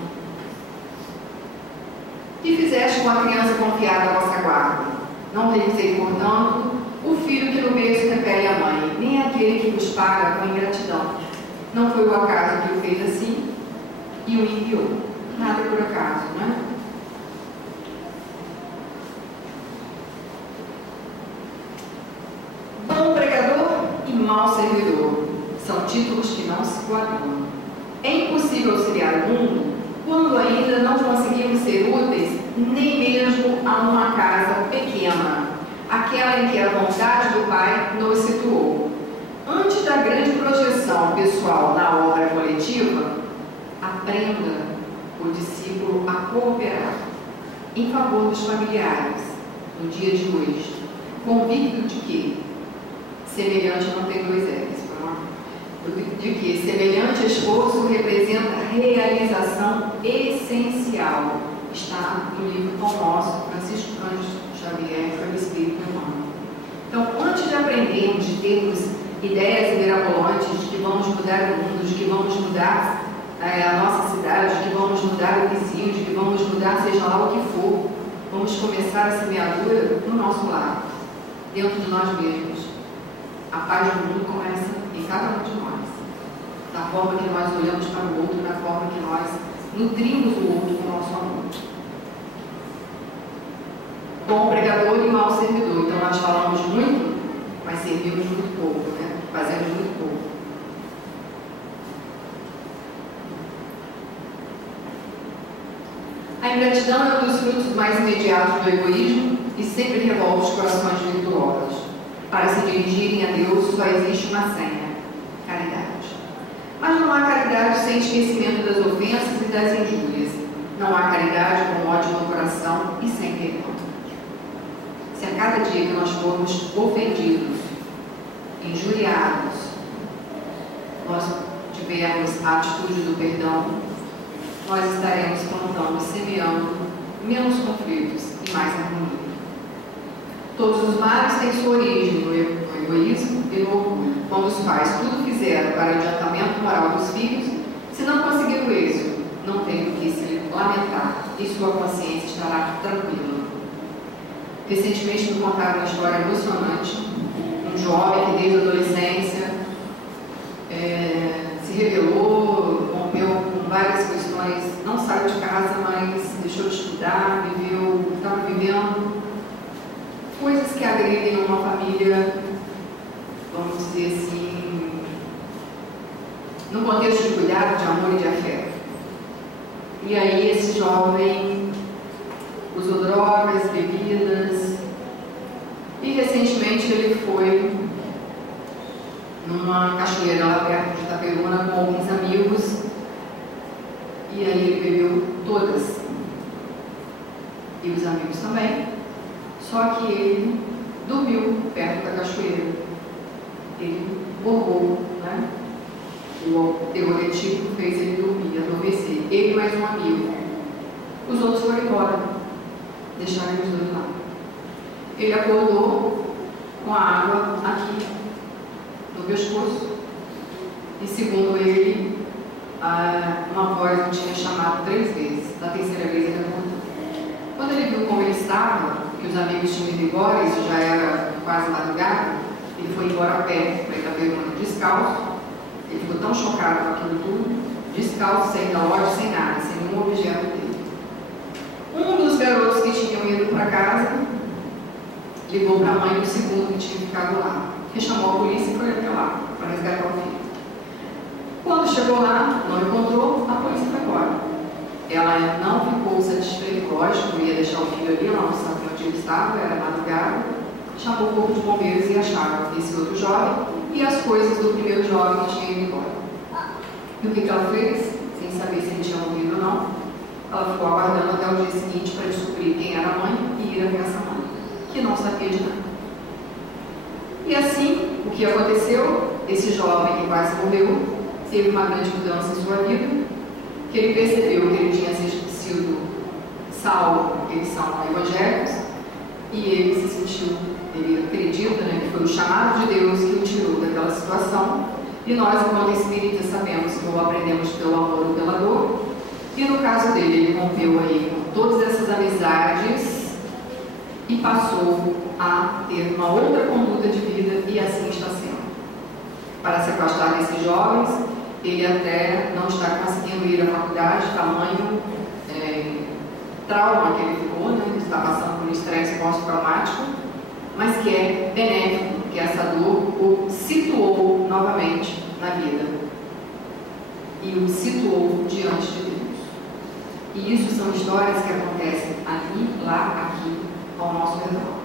O que fizeste com a criança confiada à vossa guarda? Não revisei, portanto, o filho que no berço repele a mãe, nem aquele que vos paga com ingratidão. Não foi o acaso que o fez assim e o enviou. Nada por acaso, não é? Bom pregador e mau servidor são títulos que não se coadunam. É impossível auxiliar o mundo quando ainda não conseguimos ser úteis nem mesmo a uma casa pequena, aquela em que a vontade do Pai nos situou. Antes da grande projeção pessoal na obra coletiva, aprenda o discípulo a cooperar em favor dos familiares no dia de hoje, convicto de que semelhante não tem 2 L's, de que semelhante esforço representa realização essencial. Está no livro Pão Nosso, Francisco Cândido Xavier, sobre o Espírito Humano. Então, antes de aprendermos, de termos ideias mirabolantes de que vamos mudar o mundo, de que vamos mudar a nossa cidade, de que vamos mudar o vizinho, de que vamos mudar seja lá o que for, vamos começar a semeadura no nosso lar, dentro de nós mesmos. A paz do mundo começa em cada um de nós, da forma que nós olhamos para o outro, da forma que nós nutrimos o outro com o nosso amor. Bom pregador e mau servidor. Então nós falamos muito, mas servimos muito pouco, né? Fazemos muito pouco. A ingratidão é um dos frutos mais imediatos do egoísmo e sempre revolve os corações virtuosos. Para se dirigirem a Deus só existe uma senha: caridade. Mas não há caridade sem esquecimento das ofensas e das injúrias. Não há caridade com ódio no coração e sem perdão. Se a cada dia que nós formos ofendidos, injuriados, nós tivermos a atitude do perdão, nós estaremos plantando, semeando menos conflitos e mais harmonia. Todos os males têm sua origem no egoísmo e no orgulho. Quando os pais tudo fizeram para o adiantamento moral dos filhos, se não conseguiram êxito, não tem o que se lamentar e sua consciência estará tranquila. Recentemente me contaram uma história emocionante. Um jovem que desde a adolescência se rebelou, rompeu com várias questões, não saiu de casa, mas deixou de estudar, estava vivendo coisas que agredem uma família, vamos dizer assim, no contexto de cuidado, de amor e de afeto. E aí esse jovem usou drogas, bebidas, e recentemente ele foi numa cachoeira lá perto de Itaperuna com alguns amigos, e aí ele bebeu todas, e os amigos também, só que ele dormiu perto da cachoeira, ele borrou, né? O terror etílico fez ele dormir, adormecer, ele mais um amigo. Os outros foram embora, deixaram os dois lá. Ele acordou com a água aqui no pescoço, e segundo ele, uma voz o tinha chamado 3 vezes. Na terceira vez ele acordou. Quando ele viu como ele estava, que os amigos tinham ido embora, isso já era quase madrugada, ele foi embora a pé para Itaperuna descalço. Ele ficou tão chocado com aquilo tudo, descalço, sem relógio, sem nada, sem nenhum objeto dele. Um dos garotos que tinham ido para casa ligou para a mãe do segundo que tinha ficado lá, que chamou a polícia e foi até lá para resgatar o filho. Quando chegou lá, não encontrou, a polícia foi embora. Ela não ficou satisfeita, lógico, ia deixar o filho ali, ela não sabia onde ele estava, era madrugada, chamou o corpo de bombeiros e acharam esse outro jovem e as coisas do primeiro jovem que tinha ido embora. E o que ela fez, sem saber se ele tinha morrido ou não? Ela ficou aguardando até o dia seguinte para descobrir quem era a mãe e ir até essa mãe, que não sabia de nada. E assim, o que aconteceu? Esse jovem que quase morreu teve uma grande mudança em sua vida, que ele percebeu que ele tinha sido salvo, eles são evangélicos, e ele se sentiu, ele acredita, né, que foi o chamado de Deus que o tirou daquela situação, e nós, enquanto espíritas, sabemos que ou aprendemos pelo amor ou pela dor, e no caso dele, ele rompeu aí com todas essas amizades e passou a ter uma outra conduta de vida, e assim está sendo. Para se afastar desses jovens, ele até não está conseguindo ir à faculdade, tamanho trauma que ele ficou, né? Ele está passando por estresse pós-traumático, mas que é benéfico, que essa dor o situou novamente na vida e o situou diante de Deus. E isso são histórias que acontecem ali, lá, aqui, ao nosso redor.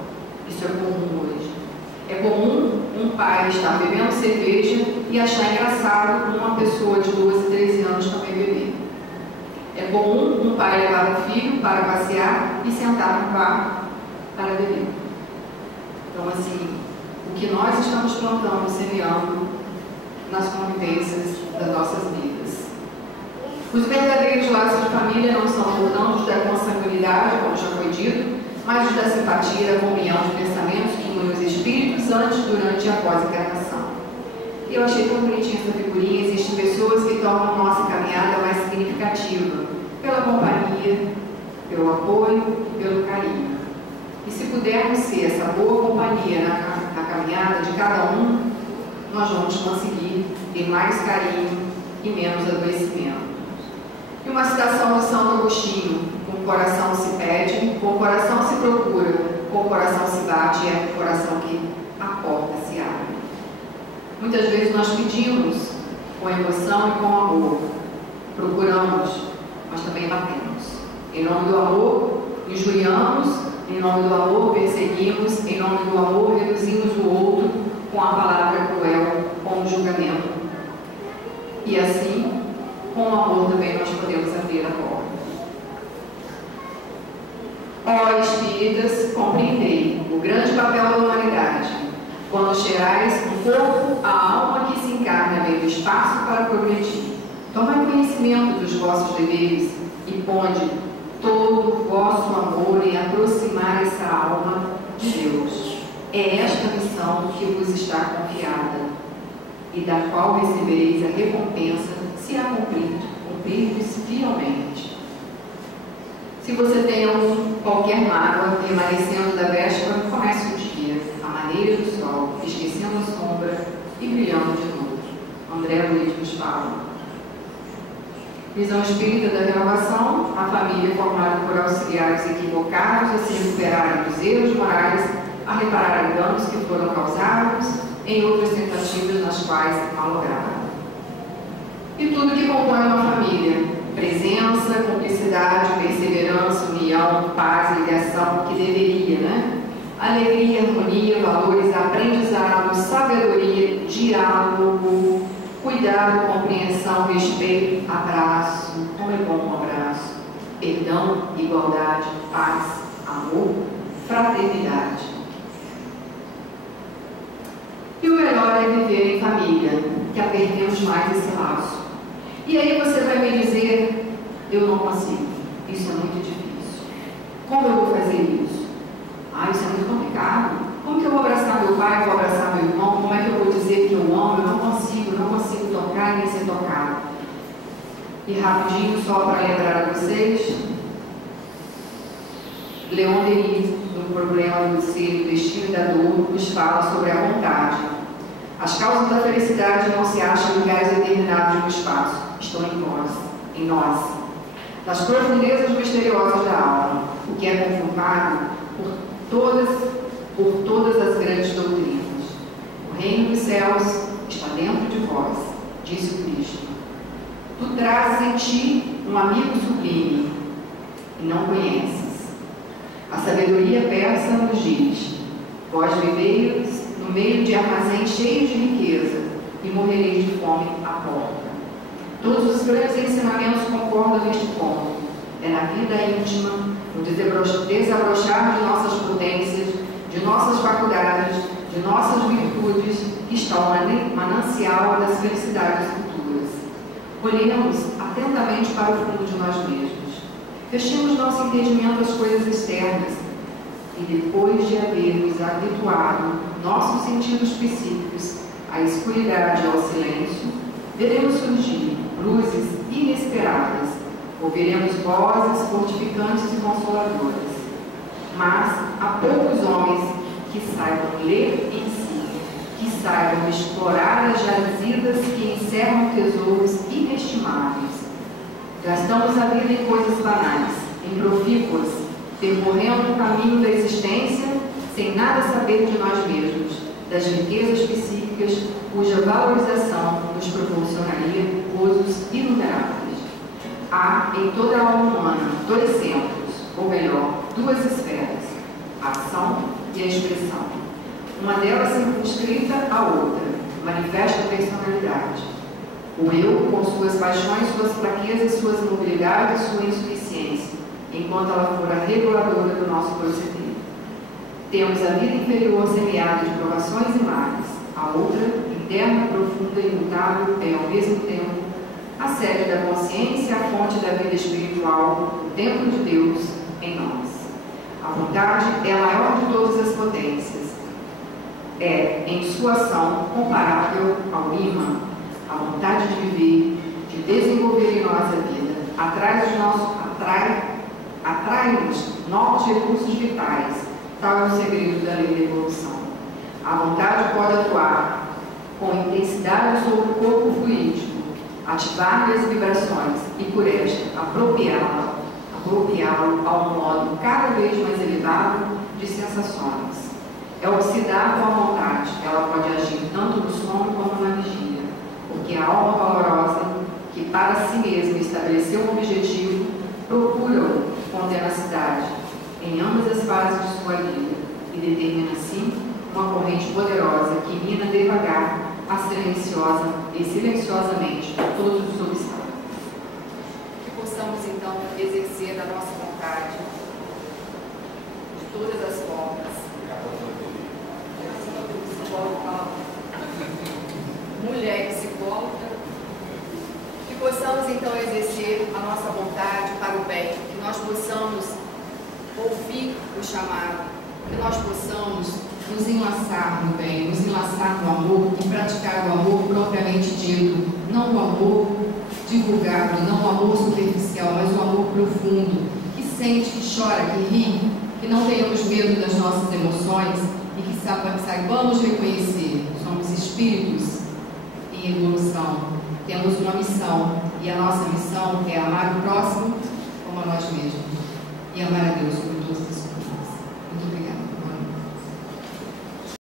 Isso é comum hoje. É comum um pai estar bebendo cerveja e achar engraçado uma pessoa de 12, 13 anos também beber. É comum um pai levar o filho para passear e sentar no carro para beber. Então, assim, o que nós estamos plantando, semeando nas convivências das nossas vidas. Os verdadeiros laços de família não são, portanto, da consanguinidade, como já foi dito, mas da simpatia, da comunhão de pensamentos que unem os espíritos antes, durante e após a encarnação. E eu achei tão bonitinha essa figurinha. Existem pessoas que tornam a nossa caminhada mais significativa pela companhia, pelo apoio e pelo carinho. E se pudermos ser essa boa companhia na caminhada de cada um, nós vamos conseguir ter mais carinho e menos adoecimento. E uma citação do Santo Agostinho: com o coração se pede, com o coração se procura, com o coração se bate, e é com o coração que a porta se abre. Muitas vezes nós pedimos com emoção e com amor, procuramos, mas também batemos. Em nome do amor, injuriamos, em nome do amor, perseguimos, em nome do amor, reduzimos o outro com a palavra cruel, com o julgamento. E assim, com o amor também nós podemos abrir a porta. Ó espíritas, compreendei o grande papel da humanidade, quando cherais um corpo, a alma que se encarna meio do espaço para progredir. Tomai conhecimento dos vossos deveres e ponde todo o vosso amor em aproximar essa alma de Deus. É esta missão que vos está confiada e da qual recebereis a recompensa se a cumprirdes fielmente. Se você tem qualquer mágoa remanescendo da véspera, comece o dia, à maneira do sol, esquecendo a sombra e brilhando de novo. André Luiz nos fala. Visão espírita da renovação, a família formada por auxiliares equivocados a se recuperarem dos erros morais, a repararem danos que foram causados em outras tentativas nas quais malograram. E tudo que compõe uma família: presença, cumplicidade, perseverança, união, paz, ligação, que deveria, né? Alegria, harmonia, valores, aprendizado, sabedoria, diálogo, cuidado, compreensão, respeito, abraço, como é bom um abraço, perdão, igualdade, paz, amor, fraternidade. E o melhor é viver em família, que apertemos mais esse laço. E aí você vai me dizer, eu não consigo, isso é muito difícil. Como eu vou fazer isso? Isso é muito complicado. Como que eu vou abraçar meu pai, vou abraçar meu irmão? Como é que eu vou dizer que eu amo? Eu não consigo tocar nem ser tocado. E rapidinho, só para lembrar a vocês, Leon Denis, no Problema do Ser, do Destino e da Dor, nos fala sobre a vontade. As causas da felicidade não se acham em lugares determinados no espaço, estão em nós, nas profundezas misteriosas da alma, o que é confirmado por todas as grandes doutrinas. O reino dos céus está dentro de vós, disse o Cristo. Tu trazes em ti um amigo sublime e não conheces. A sabedoria persa nos diz: vós viveis no meio de armazéns cheios de riqueza e morrereis de fome à porta. Todos os grandes ensinamentos concordam neste ponto. É na vida íntima, no desabrochar de nossas potências, de nossas faculdades, de nossas virtudes, que está o manancial das felicidades futuras. Olhemos atentamente para o fundo de nós mesmos. Fechemos nosso entendimento às coisas externas e, depois de havermos habituado nossos sentidos psíquicos à escuridade e ao silêncio, veremos surgir luzes inesperadas, ouviremos vozes fortificantes e consoladoras. Mas há poucos homens que saibam ler em si, que saibam explorar as jazidas que encerram tesouros inestimáveis. Gastamos a vida em coisas banais, em profícuas, percorrendo o caminho da existência sem nada saber de nós mesmos, das riquezas psíquicas cuja valorização nos proporcionaria gozos inumeráveis. Há em toda a alma humana dois centros, ou melhor, duas esferas, a ação e a expressão. Uma delas circunscrita à outra, manifesta a personalidade. O eu, com suas paixões, suas fraquezas, suas mobilidades, sua insuficiência, enquanto ela for a reguladora do nosso proceder. Temos a vida inferior semeada de provações e males. A outra, interna, profunda e imutável, é ao mesmo tempo a sede da consciência, a fonte da vida espiritual, o templo de Deus em nós. A vontade é a maior de todas as potências. É, em sua ação, comparável ao imã, a vontade de viver, de desenvolver em nós a vida, atrai-nos novos recursos vitais, tal é o segredo da lei da evolução. A vontade pode atuar com intensidade sobre o corpo fluídico, ativar-lhe as vibrações e, por esta, apropriá-lo a um modo cada vez mais elevado de sensações. É oxidar com a vontade, ela pode agir tanto no sono como na vigília, porque a alma valorosa, que para si mesma estabeleceu um objetivo, procura-o com tenacidade em ambas as fases de sua vida e determina assim uma corrente poderosa que mina devagar, silenciosa e silenciosamente todos os obstáculos. Que possamos então exercer da nossa vontade de todas as formas. Mulher que se volta. Que possamos então exercer a nossa vontade para o bem que nós possamos ouvir o chamado, que nós possamos nos enlaçar no bem, nos enlaçar no amor e praticar o amor propriamente dito, não o amor divulgado, não o amor superficial, mas o amor profundo, que sente, que chora, que ri, que não tenhamos medo das nossas emoções e que saibamos reconhecer, somos espíritos em evolução, temos uma missão e a nossa missão é amar o próximo como a nós mesmos e amar a Deus.